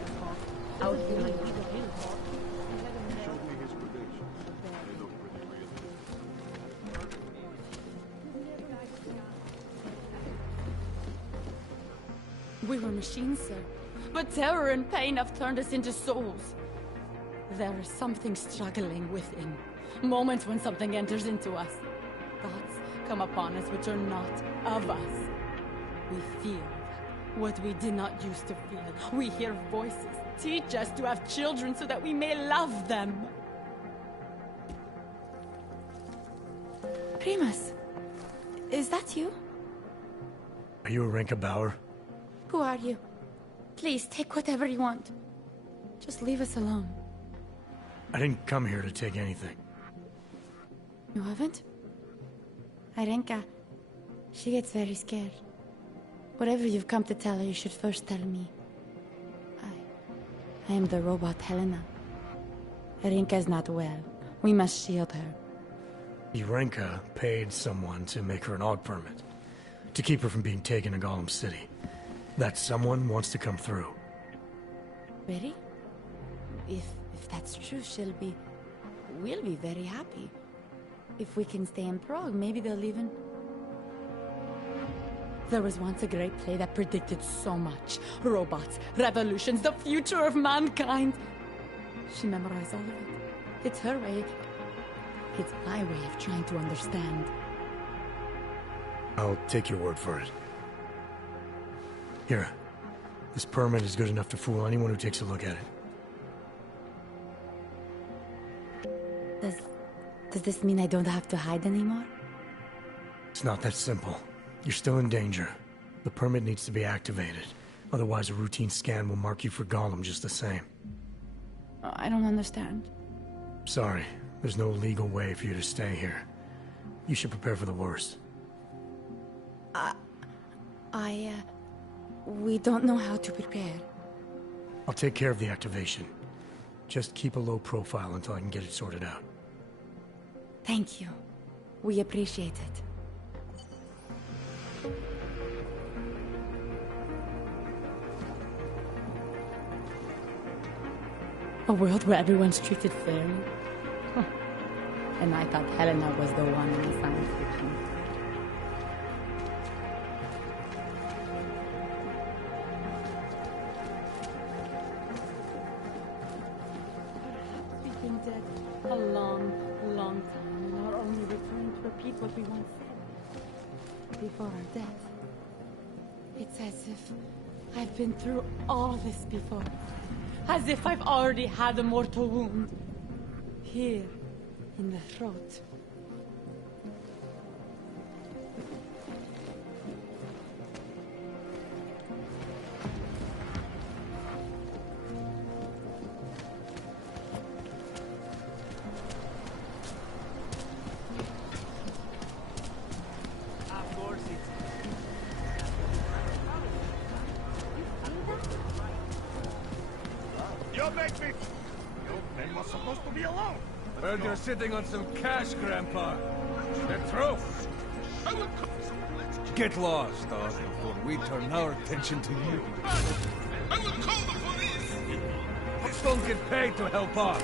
I was behind you. He showed me his credentials. They look pretty realistic. We were machines, sir. But terror and pain have turned us into souls. There is something struggling within. Moments when something enters into us. Thoughts come upon us which are not of us. We feel what we did not used to feel. We hear voices. Teach us to have children so that we may love them. Primus, is that you? Are you a Renka Bauer? Who are you? Please, take whatever you want. Just leave us alone. I didn't come here to take anything. You haven't? Arenka, She gets very scared. Whatever you've come to tell her, you should first tell me. I am the robot Helena. Erinka's not well. We must shield her. Irenka paid someone to make her an AUG permit. To keep her from being taken to Gollum City. That someone wants to come through. Really? If that's true, we'll be very happy. If we can stay in Prague, maybe they'll even... There was once a great play that predicted so much. Robots, revolutions, the future of mankind. She memorized all of it. It's her way. It's my way of trying to understand. I'll take your word for it. Here. This permit is good enough to fool anyone who takes a look at it. Does this mean I don't have to hide anymore? It's not that simple. You're still in danger. The permit needs to be activated. Otherwise, a routine scan will mark you for Gollum just the same. I don't understand. Sorry. There's no legal way for you to stay here. You should prepare for the worst. We don't know how to prepare. I'll take care of the activation. Just keep a low profile until I can get it sorted out. Thank you. We appreciate it. A world where everyone's treated fairly. Huh. And I thought Helena was the one in the science fiction. We've been dead a long, long time, and are only returning to repeat what we once said before our death. It's as if I've been through all this before. As if I've already had a mortal wound. Here, in the throat. Heard you're sitting on some cash, Grandpa. Get through. Get lost, dog, before we turn our attention to you. I will call the police! Just don't get paid to help us.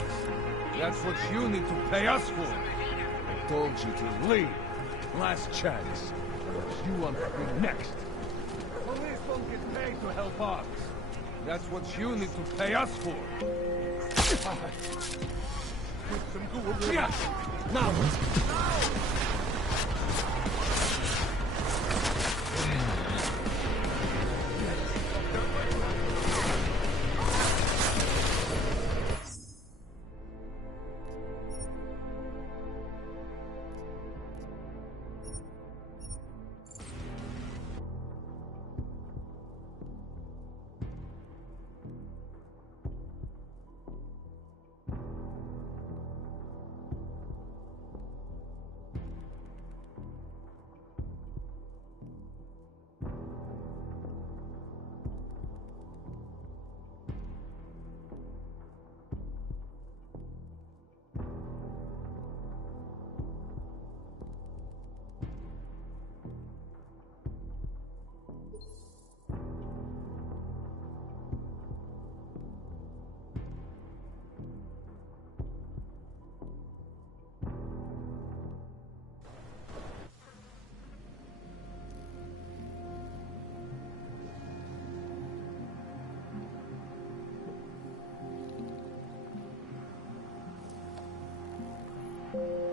That's what you need to pay us for. I told you to leave. Last chance. You want to be next. Police don't get paid to help us. That's what you need to pay us for. Yeah. Now.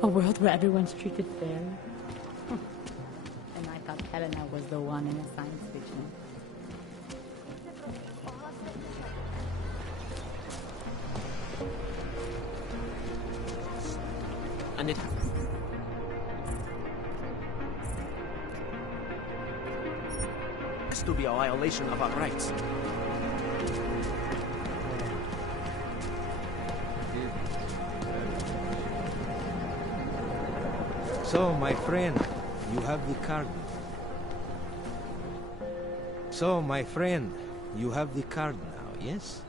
A world where everyone's treated fairly. And I thought Helena was the one in a science fiction. And it has to be a violation of our rights. So, my friend, you have the cargo. So, my friend, you have the card now, yes?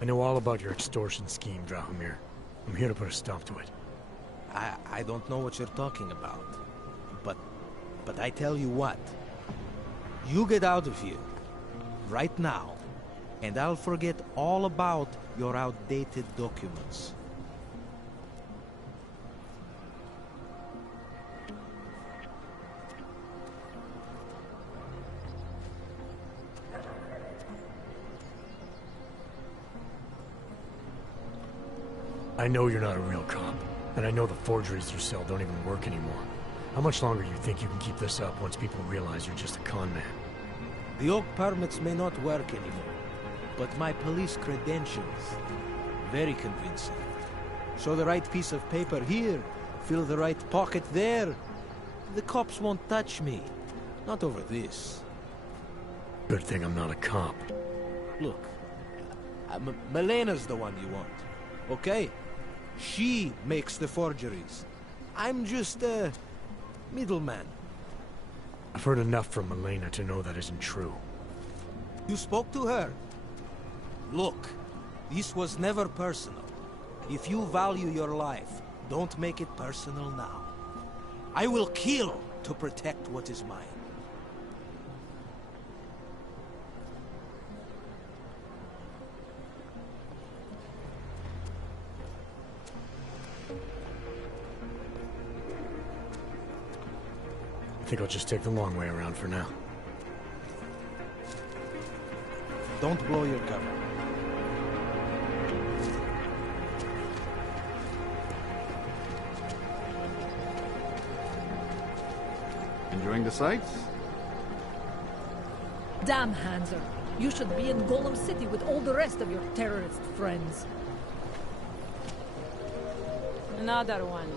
I know all about your extortion scheme, Drahomir. I'm here to put a stop to it. I don't know what you're talking about. But I tell you what. You get out of here. Right now. And I'll forget all about your outdated documents. I know you're not a real cop, and I know the forgeries you sell don't even work anymore. How much longer do you think you can keep this up once people realize you're just a con man? The oak permits may not work anymore, but my police credentials, very convincing. Show the right piece of paper here, fill the right pocket there. The cops won't touch me. Not over this. Good thing I'm not a cop. Look, Melena's the one you want, okay? She makes the forgeries. I'm just a middleman. I've heard enough from Milena to know that isn't true. You spoke to her? Look, this was never personal. If you value your life, don't make it personal now. I will kill to protect what is mine. I think I'll just take the long way around for now. Don't blow your cover. Enjoying the sights? Damn, Hanser. You should be in Golem City with all the rest of your terrorist friends. Another one.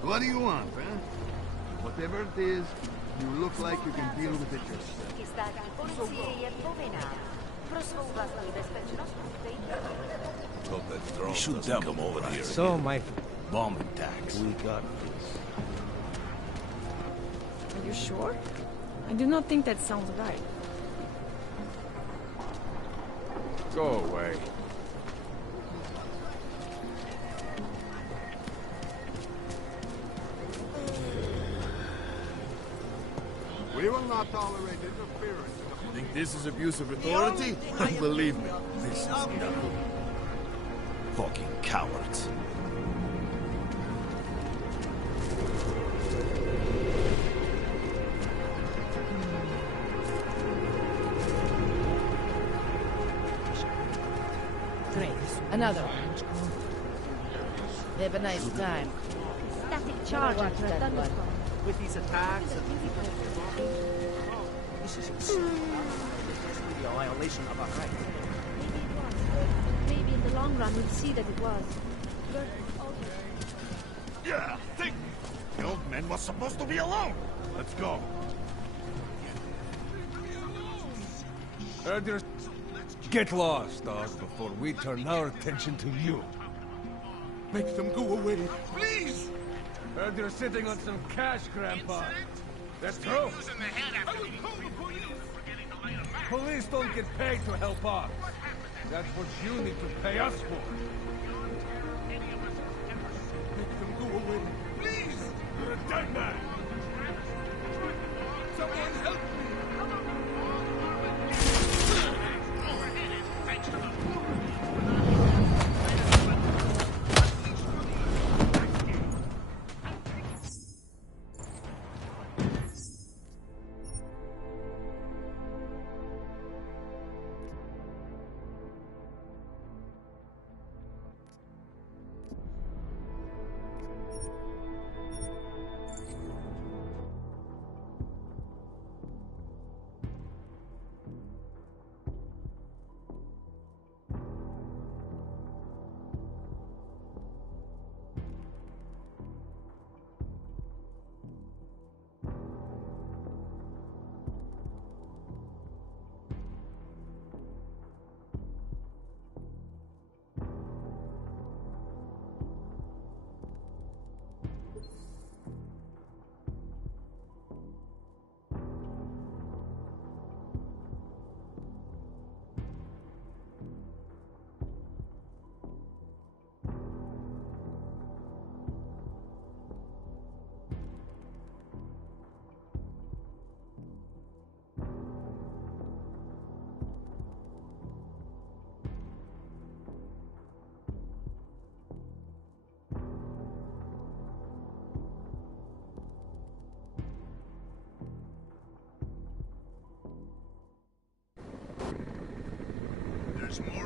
What do you want, huh? Whatever it is, you look like you can deal with it yourself. We should dump them over here. So, my bomb attacks. We got this. Are you sure? I do not think that sounds right. Go away. We will not tolerate interference. You think this is abuse of authority? Believe me, this is nothing. Fucking cowards. Another one. Have a nice time. Static charge after a thunderstorm. With these attacks and this is insane. This must be a violation of our rights. Maybe it was. Maybe in the long run we'll see that it was. Yeah, think! The old man was supposed to be alone! Let's go. Get lost, dog, before we turn our attention to you. Make them go away, please! Heard you're sitting on some cash, Grandpa. That's true. Police don't get paid to help us. That's what you need to pay us for. Make them go away, please! You're a dead man! Someone help me!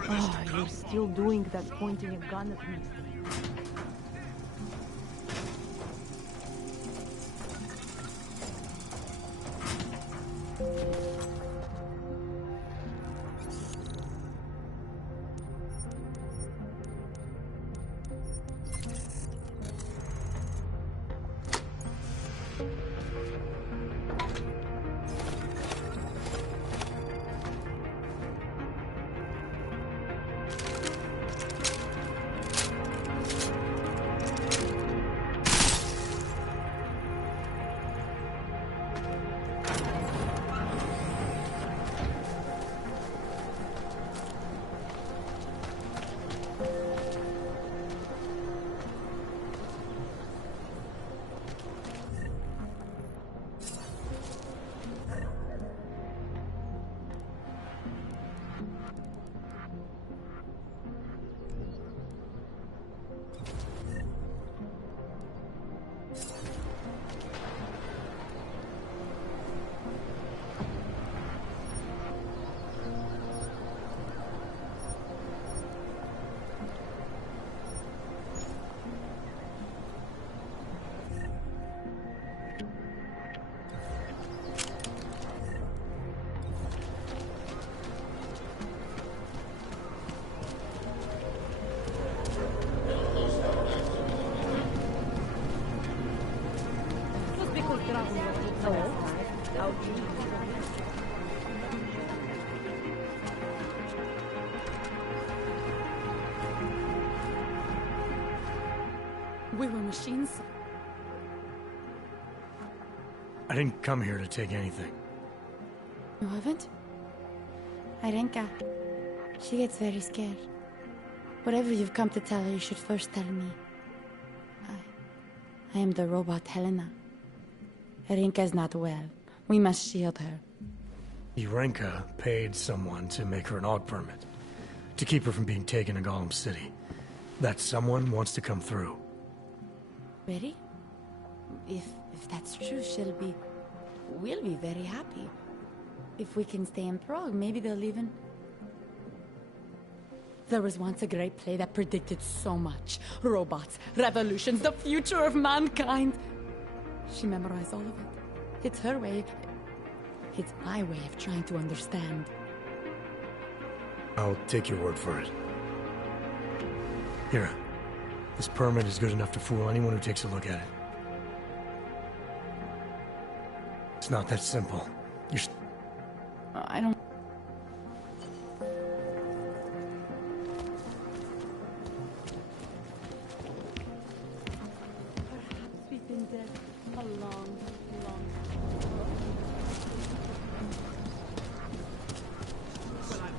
Oh, you're still doing that, pointing a gun at me. We were machines. I didn't come here to take anything. You haven't? Irenka, she gets very scared. Whatever you've come to tell her, you should first tell me. I am the robot Helena. Irenka is not well. We must shield her. Irenka paid someone to make her an AUG permit. To keep her from being taken to Golem City. That someone wants to come through. Really? If that's true, we'll be very happy. If we can stay in Prague, maybe they'll even... There was once a great play that predicted so much. Robots, revolutions, the future of mankind. She memorized all of it. It's her way. It's my way of trying to understand. I'll take your word for it. Here. This permit is good enough to fool anyone who takes a look at it. It's not that simple. I don't... Perhaps we've been dead a long, long time.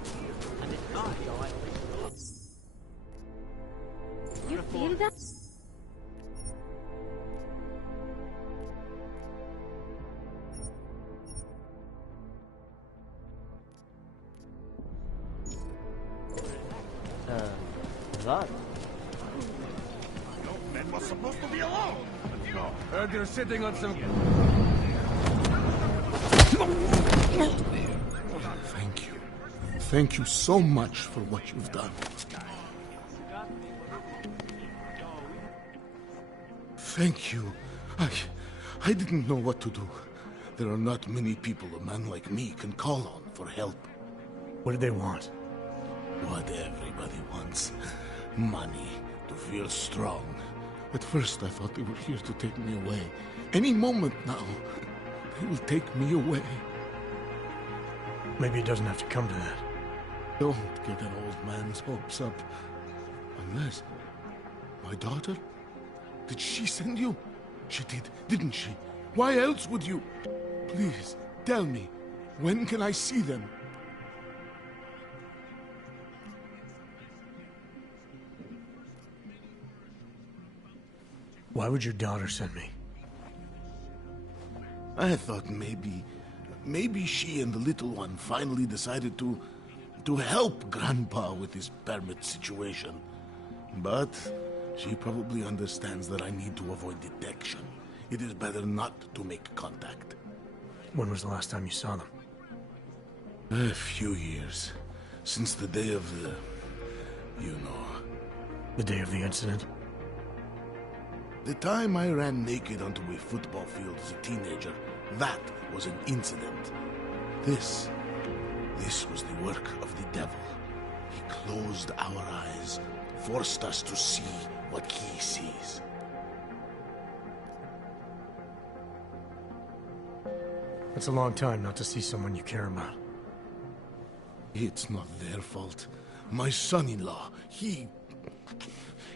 You feel that? That? No, men was supposed to be alone. Heard you're sitting on some... Thank you. Thank you so much for what you've done. Thank you. I didn't know what to do. There are not many people a man like me can call on for help. What did they want? What everybody wants. Money. To feel strong. At first I thought they were here to take me away. Any moment now, they will take me away. Maybe it doesn't have to come to that. Don't get an old man's hopes up. Unless... my daughter? Did she send you? She did, didn't she? Why else would you? Please, tell me. When can I see them? Why would your daughter send me? I thought maybe she and the little one finally decided to help Grandpa with his permit situation. But she probably understands that I need to avoid detection. It is better not to make contact. When was the last time you saw them? A few years. Since the day of the... you know. The day of the incident? The time I ran naked onto a football field as a teenager, that was an incident. This was the work of the devil. He closed our eyes, forced us to see what he sees. That's a long time not to see someone you care about. It's not their fault. My son-in-law, he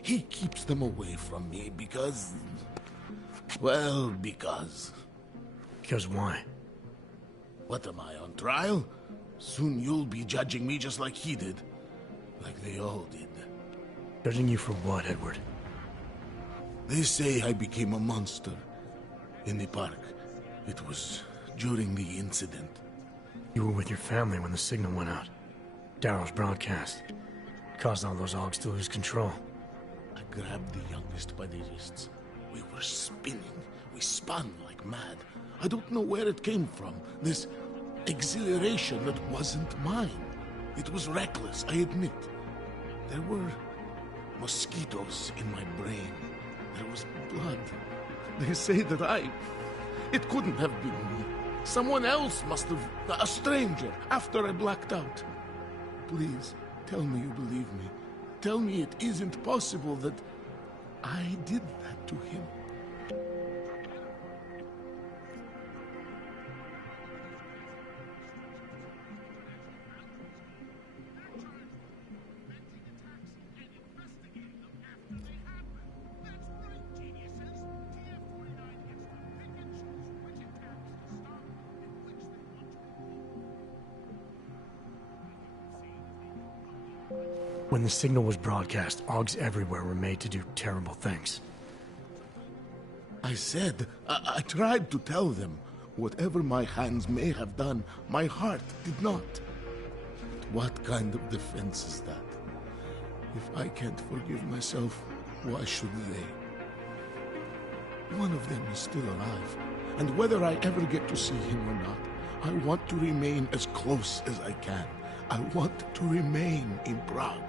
keeps them away from me because... well, because... Because why? What am I, on trial? Soon you'll be judging me just like he did. Like they all did. Judging you for what, Edward? They say I became a monster. In the park. It was during the incident. You were with your family when the signal went out. Darrow's broadcast. Caused all those Augs to lose control. I grabbed the youngest by the wrists. We were spinning. We spun like mad. I don't know where it came from. This exhilaration that wasn't mine. It was reckless, I admit. There were mosquitoes in my brain. There was blood. They say that it couldn't have been me. Someone else must have... a stranger, after I blacked out. Please, tell me you believe me. Tell me it isn't possible that I did that to him. When the signal was broadcast, Augs everywhere were made to do terrible things. I said, I tried to tell them. Whatever my hands may have done, my heart did not. But what kind of defense is that? If I can't forgive myself, why should they? One of them is still alive, and whether I ever get to see him or not, I want to remain as close as I can. I want to remain in Prague.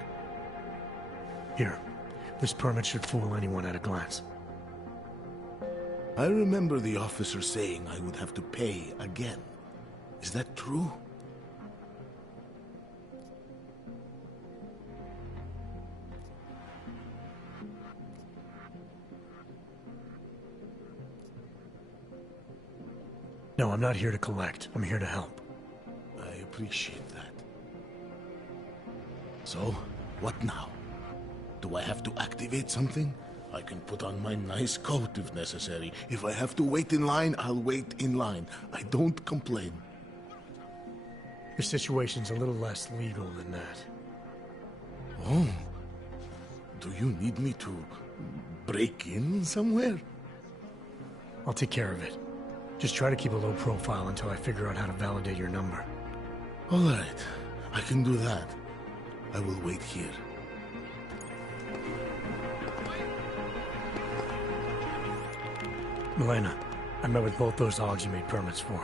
Here, this permit should fool anyone at a glance. I remember the officer saying I would have to pay again. Is that true? No, I'm not here to collect. I'm here to help. I appreciate that. So, what now? Do I have to activate something? I can put on my nice coat if necessary. If I have to wait in line, I'll wait in line. I don't complain. Your situation's a little less legal than that. Oh. Do you need me to break in somewhere? I'll take care of it. Just try to keep a low profile until I figure out how to validate your number. All right. I can do that. I will wait here. Milena, I met with both those Augs you made permits for.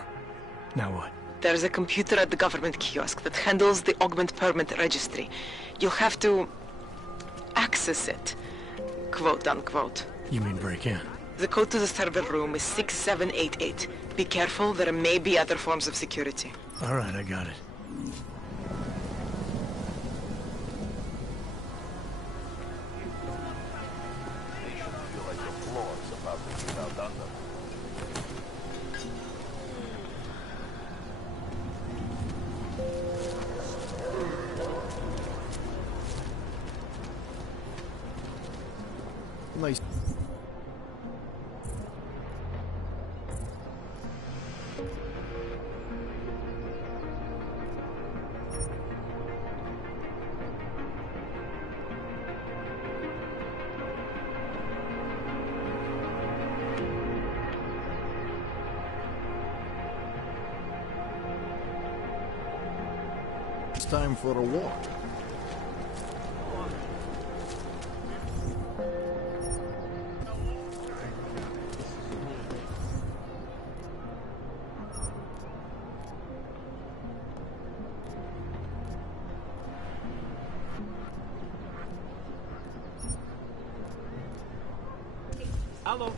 Now what? There's a computer at the government kiosk that handles the augment permit registry. You'll have to access it, quote unquote. You mean break in? The code to the server room is 6788. Be careful, there may be other forms of security. All right, I got it. Nice. It's time for a walk. Hello.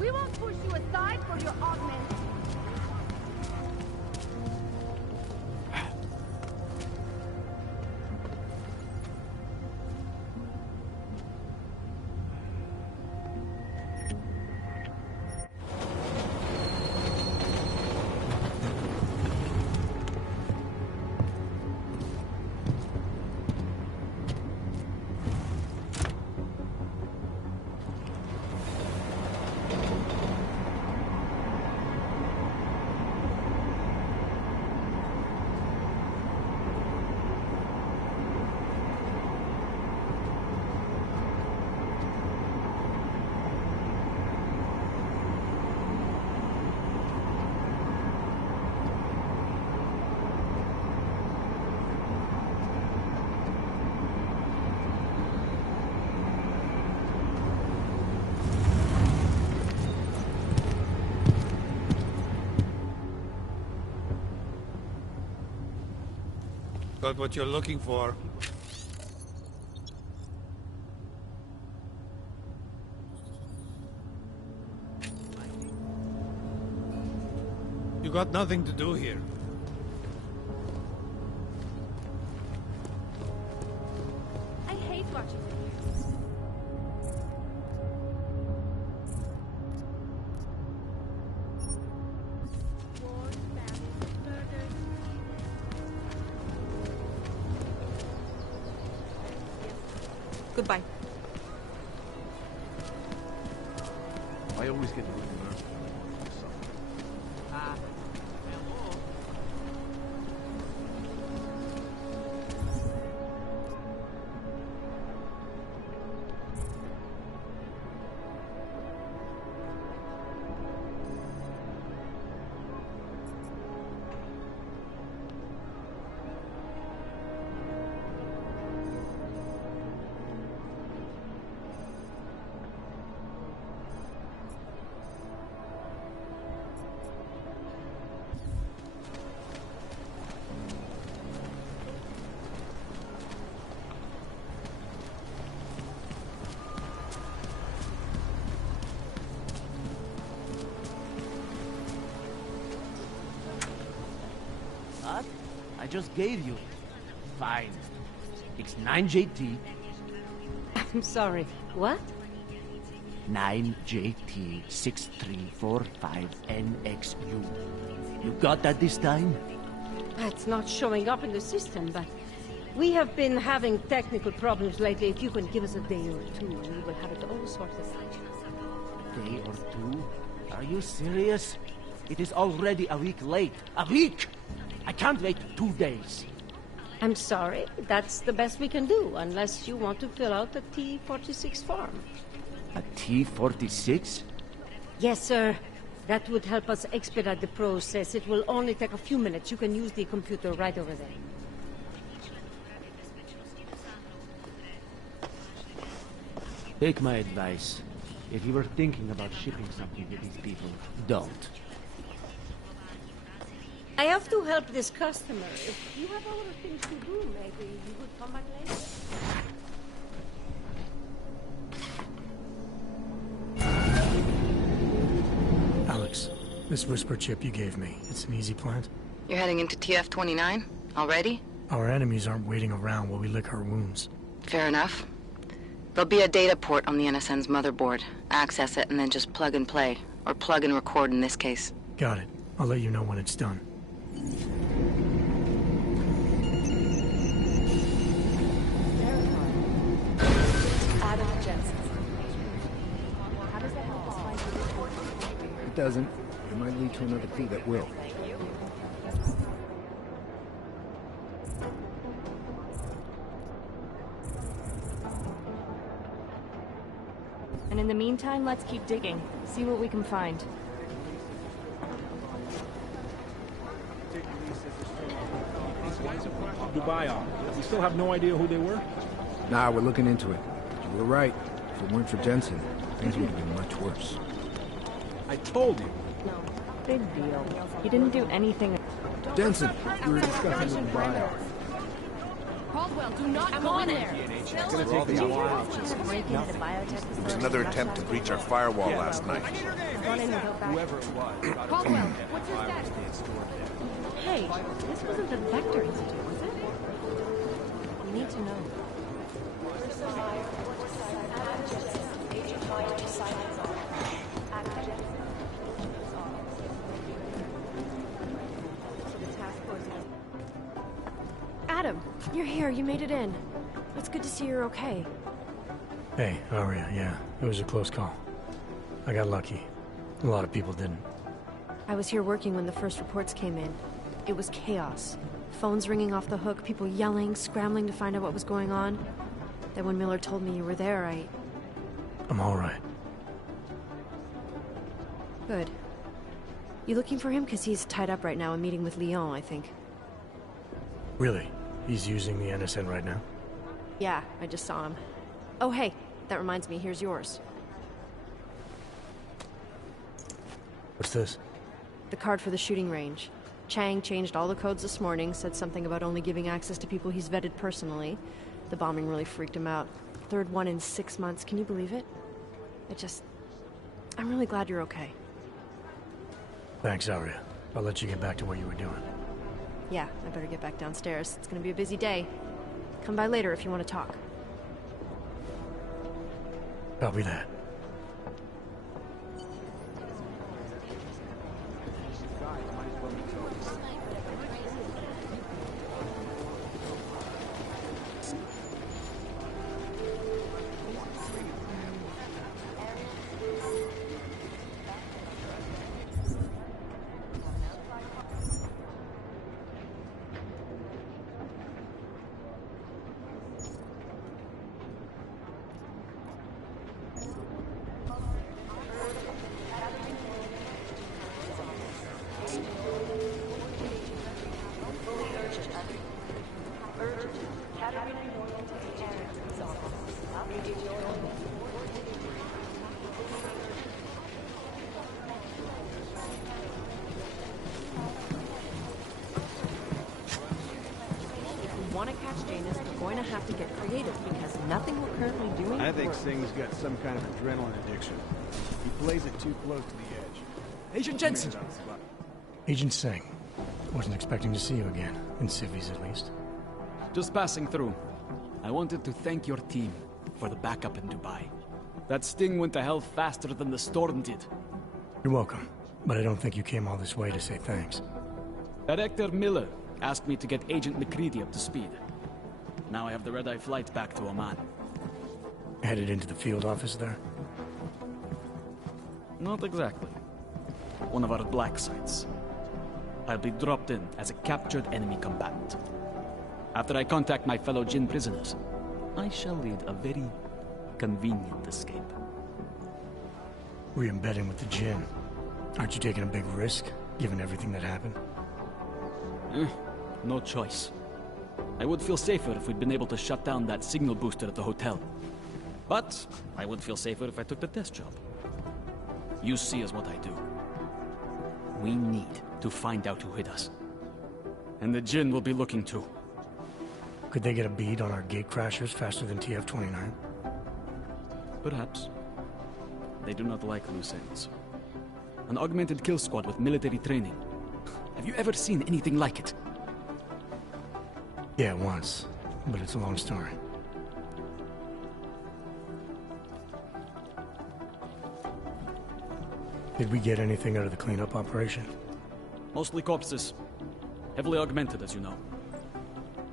We won't push you aside for your augment. Got what you're looking for. You got nothing to do here. I hate watching the Goodbye. I always get really nervous. What? I just gave you it. Fine. It's 9JT. I'm sorry. What? 9JT6345NXU. You got that this time? It's not showing up in the system, but we have been having technical problems lately. If you can give us a day or two, we will have it all sorted out. A day or two? Are you serious? It is already a week late. A week! I can't wait 2 days. I'm sorry. That's the best we can do, unless you want to fill out the T-46 form. A T-46? Yes, sir. That would help us expedite the process. It will only take a few minutes. You can use the computer right over there. Take my advice. If you were thinking about shipping something to these people, don't. I have to help this customer. If you have other things to do, maybe you would come back later. Alex, this whisper chip you gave me, it's an easy plant? You're heading into TF-29? Already? Our enemies aren't waiting around while we lick our wounds. Fair enough. There'll be a data port on the NSN's motherboard. Access it and then just plug and play. Or plug and record in this case. Got it. I'll let you know when it's done. It doesn't. It might lead to another clue that will. And in the meantime, let's keep digging. See what we can find. Dubai are. We still have no idea who they were? Nah, we're looking into it. You were right. If it weren't for Jensen, things would have been much worse. I told you. No, big deal. He didn't do anything. Jensen, we were discussing with Dubai. Caldwell, do not go in there. It's gonna take me a while. There was another attempt to breach our firewall last night. Whoever it was. Caldwell, what's your status? Hey, this wasn't the Vector Institute, was it? We need to know. Adam, you're here. You made it in. It's good to see you're okay. Hey, Aria, yeah. It was a close call. I got lucky. A lot of people didn't. I was here working when the first reports came in. It was chaos. Phones ringing off the hook, people yelling, scrambling to find out what was going on. Then when Miller told me you were there, I'm all right. Good. You looking for him? Because he's tied up right now and meeting with Leon, I think. Really? He's using the NSN right now? Yeah, I just saw him. Oh, hey, that reminds me, here's yours. What's this? The card for the shooting range. Chang changed all the codes this morning, said something about only giving access to people he's vetted personally. The bombing really freaked him out. Third one in 6 months, can you believe it? I'm really glad you're okay. Thanks, Aria. I'll let you get back to what you were doing. Yeah, I better get back downstairs. It's gonna be a busy day. Come by later if you want to talk. Copy that. I think Singh's got some kind of adrenaline addiction. He plays it too close to the edge. Agent Jensen! Agent Singh. Wasn't expecting to see you again. In civvies, at least. Just passing through. I wanted to thank your team for the backup in Dubai. That sting went to hell faster than the storm did. You're welcome. But I don't think you came all this way to say thanks. Director Miller asked me to get Agent McCready up to speed. Now I have the red-eye flight back to Oman. Headed into the field office there? Not exactly. One of our black sites. I'll be dropped in as a captured enemy combatant. After I contact my fellow Jinn prisoners, I shall lead a very convenient escape. Re-embedding with the Jinn. Aren't you taking a big risk, given everything that happened? No choice. I would feel safer if we'd been able to shut down that signal booster at the hotel. But I would feel safer if I took the desk job. You see is what I do. We need to find out who hit us. And the Jinn will be looking too. Could they get a bead on our gate crashers faster than TF-29? Perhaps. They do not like loose ends. An augmented kill squad with military training. Have you ever seen anything like it? Yeah, once. But it's a long story. Did we get anything out of the cleanup operation? Mostly corpses. Heavily augmented, as you know.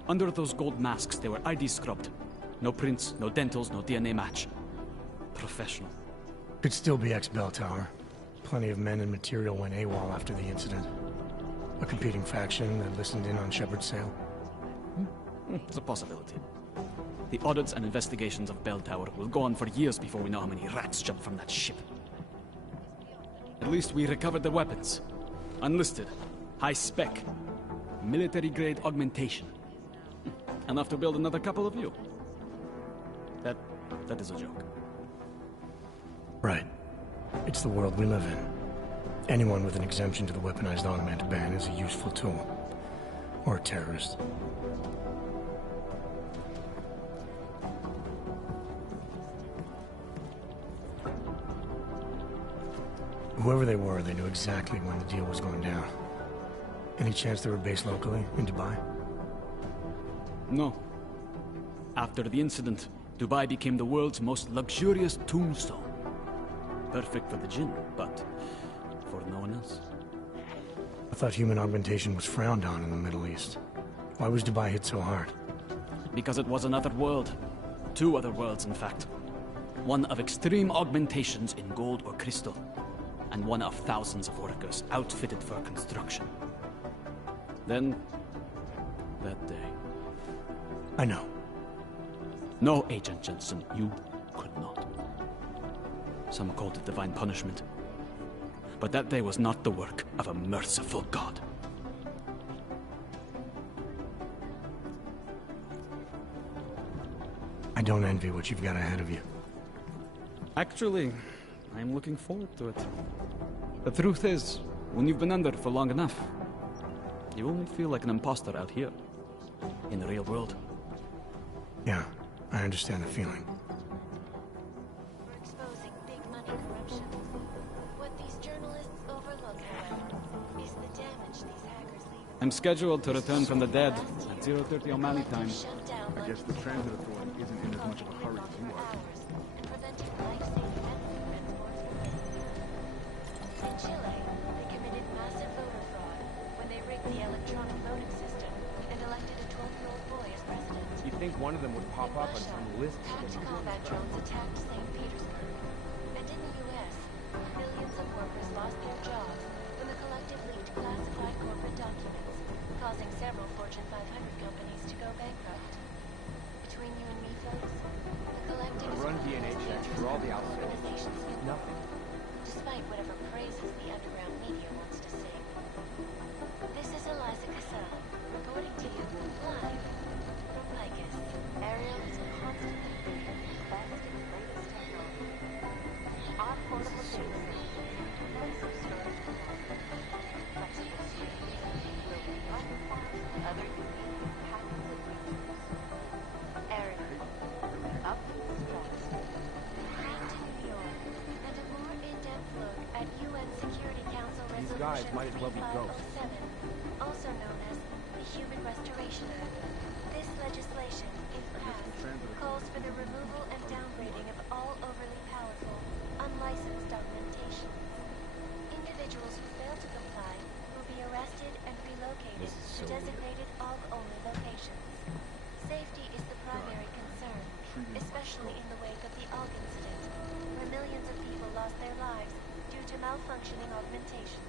Under those gold masks, they were ID scrubbed. No prints, no dentals, no DNA match. Professional. Could still be ex-Bell Tower. Plenty of men and material went AWOL after the incident. A competing faction that listened in on Shepard's sale. It's a possibility. The audits and investigations of Bell Tower will go on for years before we know how many rats jumped from that ship. At least we recovered the weapons. Unlisted. High spec. Military-grade augmentation. Enough to build another couple of you. That is a joke. Right. It's the world we live in. Anyone with an exemption to the weaponized augment ban is a useful tool. Or a terrorist. Whoever they were, they knew exactly when the deal was going down. Any chance they were based locally, in Dubai? No. After the incident, Dubai became the world's most luxurious tombstone. Perfect for the jinn, but for no one else. I thought human augmentation was frowned on in the Middle East. Why was Dubai hit so hard? Because it was another world. Two other worlds, in fact. One of extreme augmentations in gold or crystal, and one of thousands of workers outfitted for construction. Then, that day. I know. No, Agent Jensen, you could not. Some called it divine punishment. But that day was not the work of a merciful God. I don't envy what you've got ahead of you. Actually, I'm looking forward to it. The truth is, when you've been under for long enough, you only feel like an imposter out here, in the real world. Yeah, I understand the feeling. We're exposing big money corruption. What these journalists overlook, however, is the damage these hackers leave. I'm scheduled to return from the dead at 0:30 O'Malley time. I guess the transit authority isn't in as much of a hurry as you are. In Chile, they committed massive voter fraud when they rigged the electronic voting system and elected a 12-year-old boy as president. You think one of them would pop up on some list? Combat drones attacked St. Petersburg. And in the U.S., millions of workers lost their jobs when the collective leaked classified corporate documents, causing several Fortune 500 companies to go bankrupt. Between you and me, folks, the collective is Run DNA checks for all the organizations do nothing. despite whatever praises the underground media wants to sing. This is Eliza Cassell, reporting to you live from Lycus. Ariel is constantly bringing the best and latest technology. On portable data centers, massive storage capacity, flexible screens, building platforms, other unique patents and features. Ariel, up to the stratosphere. Back to New York, and a more in-depth look at UN Security Council These guys Resolution might as well be ghosts. 3507, also known as the Human Restoration Act. This legislation, if passed, calls for the removal and downgrading of all overly powerful, unlicensed augmentations. Individuals who fail to comply will be arrested and relocated to designated AUG-only locations. Safety is the primary concern, especially in the wake of the AUG incident, where millions of people lost their lives due to malfunctioning augmentation.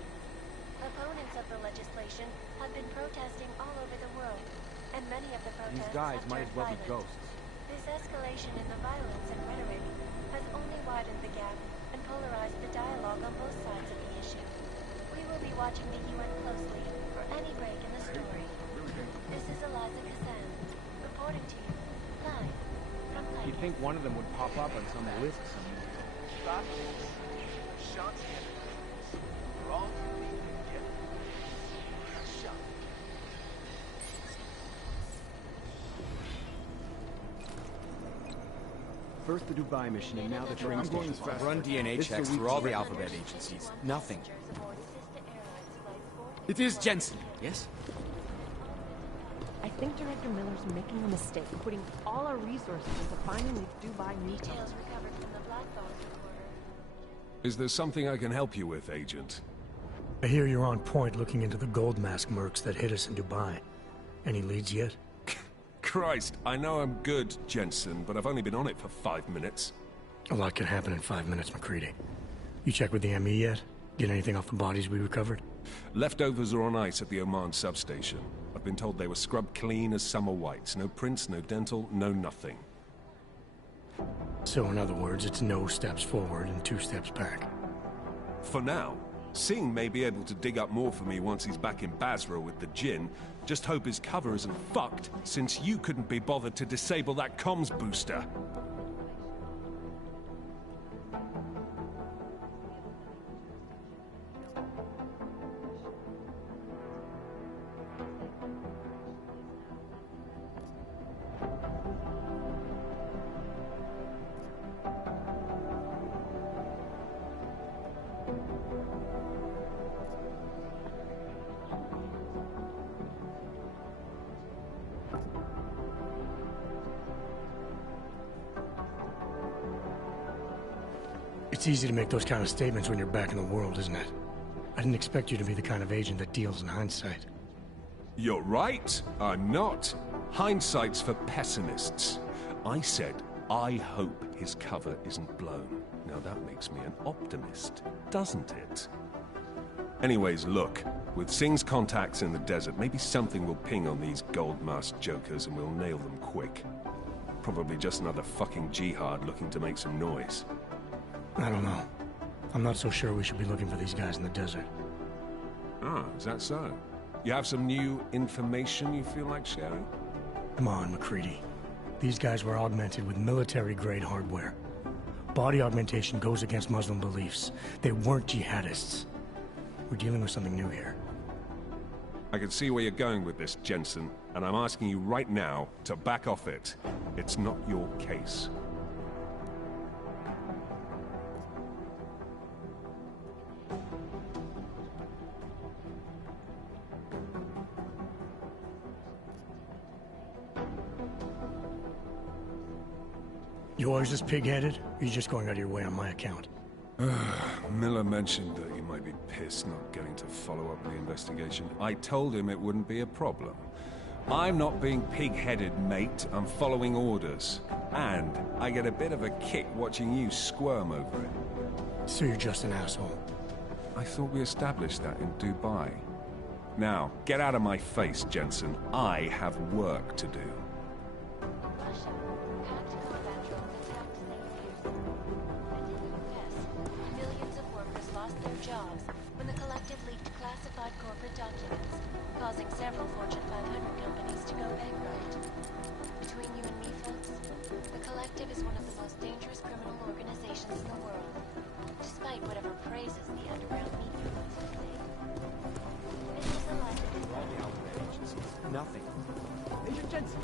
Opponents of the legislation have been protesting all over the world, and many of the protests These guys have might as turned well be violent. ghosts. This escalation in the violence and rhetoric has only widened the gap and polarized the dialogue on both sides of the issue. We will be watching the UN closely for any break in the story. This is Eliza Kazan, reporting to you, live from You Lycus. think one of them would pop up on some list somewhere? Stop this. Shots We're all too weak to get shot. First the Dubai mission, and now the train station. Run DNA checks through all the alphabet agencies. Nothing. It is Jensen, yes? I think Director Miller's making a mistake, putting all our resources into finding these Dubai meat. Details recovered from the Black Box recorder. Is there something I can help you with, Agent? I hear you're on point looking into the gold mask mercs that hit us in Dubai. Any leads yet? Christ, I know I'm good, Jensen, but I've only been on it for 5 minutes. A lot can happen in 5 minutes, McCready. You check with the ME yet? Get anything off the bodies we recovered? Leftovers are on ice at the Oman substation. I've been told they were scrubbed clean as summer whites. No prints, no dental, no nothing. So in other words, it's no steps forward and 2 steps back. For now. Singh may be able to dig up more for me once he's back in Basra with the Jinn. Just hope his cover isn't fucked, since you couldn't be bothered to disable that comms booster. It's easy to make those kind of statements when you're back in the world, isn't it? I didn't expect you to be the kind of agent that deals in hindsight. You're right, I'm not. Hindsight's for pessimists. I said, I hope his cover isn't blown. Now that makes me an optimist, doesn't it? Anyways, look, with Singh's contacts in the desert, maybe something will ping on these gold-masked jokers and we'll nail them quick. Probably just another fucking jihad looking to make some noise. I don't know. I'm not so sure we should be looking for these guys in the desert. Ah, is that so? You have some new information you feel like sharing? Come on, McCready. These guys were augmented with military-grade hardware. Body augmentation goes against Muslim beliefs. They weren't jihadists. We're dealing with something new here. I can see where you're going with this, Jensen, and I'm asking you right now to back off it. It's not your case. You always this pig-headed, or are you just going out of your way on my account? Miller mentioned that you might be pissed not getting to follow up the investigation. I told him it wouldn't be a problem. I'm not being pig-headed, mate. I'm following orders. And I get a bit of a kick watching you squirm over it. So you're just an asshole? I thought we established that in Dubai. Now, get out of my face, Jensen. I have work to do. Jobs when the collective leaked classified corporate documents, causing several Fortune 500 companies to go bankrupt. Between you and me, folks, the collective is one of the most dangerous criminal organizations in the world, despite whatever praises the underground media wants to say. This is a life. Nothing. Agent Jensen.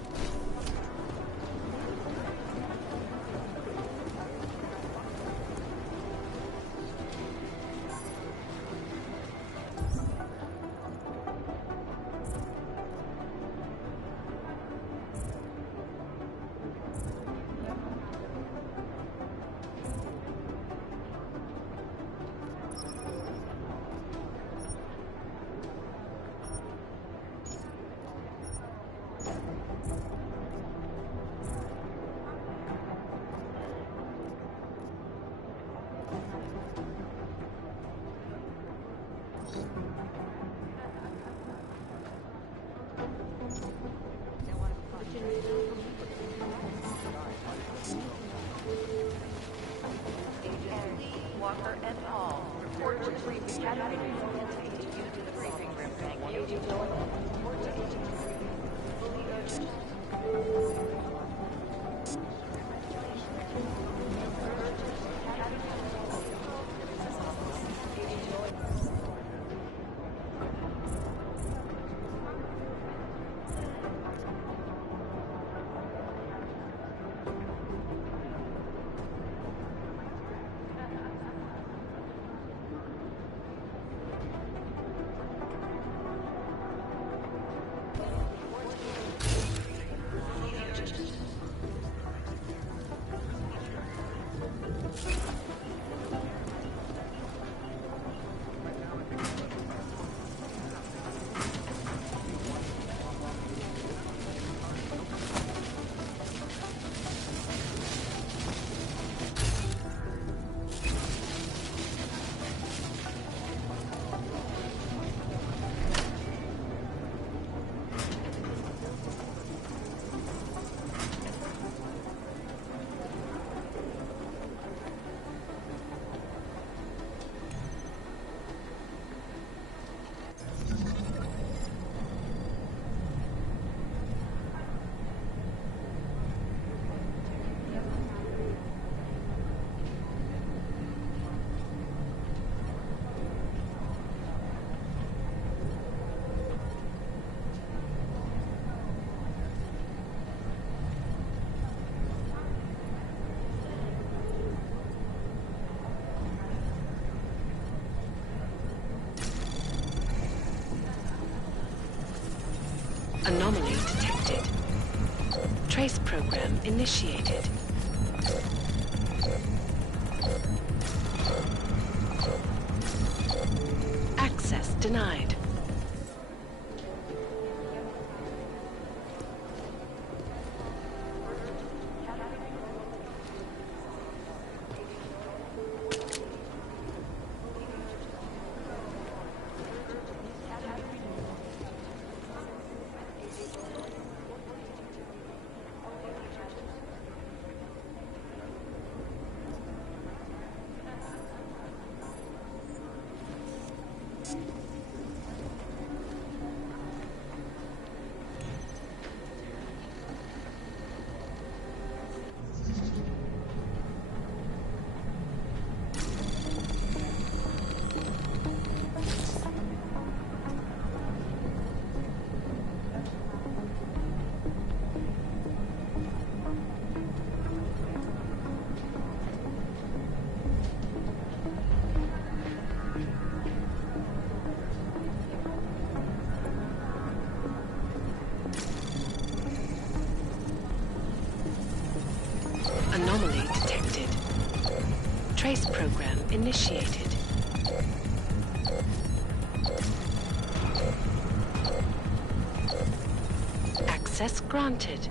Walker and Hall, report to the briefing academy. You to the briefing room, thank you. Report to agent. Fully urgent. Anomaly detected. Trace program initiated. denied. Anomaly detected. Trace program initiated. Access granted.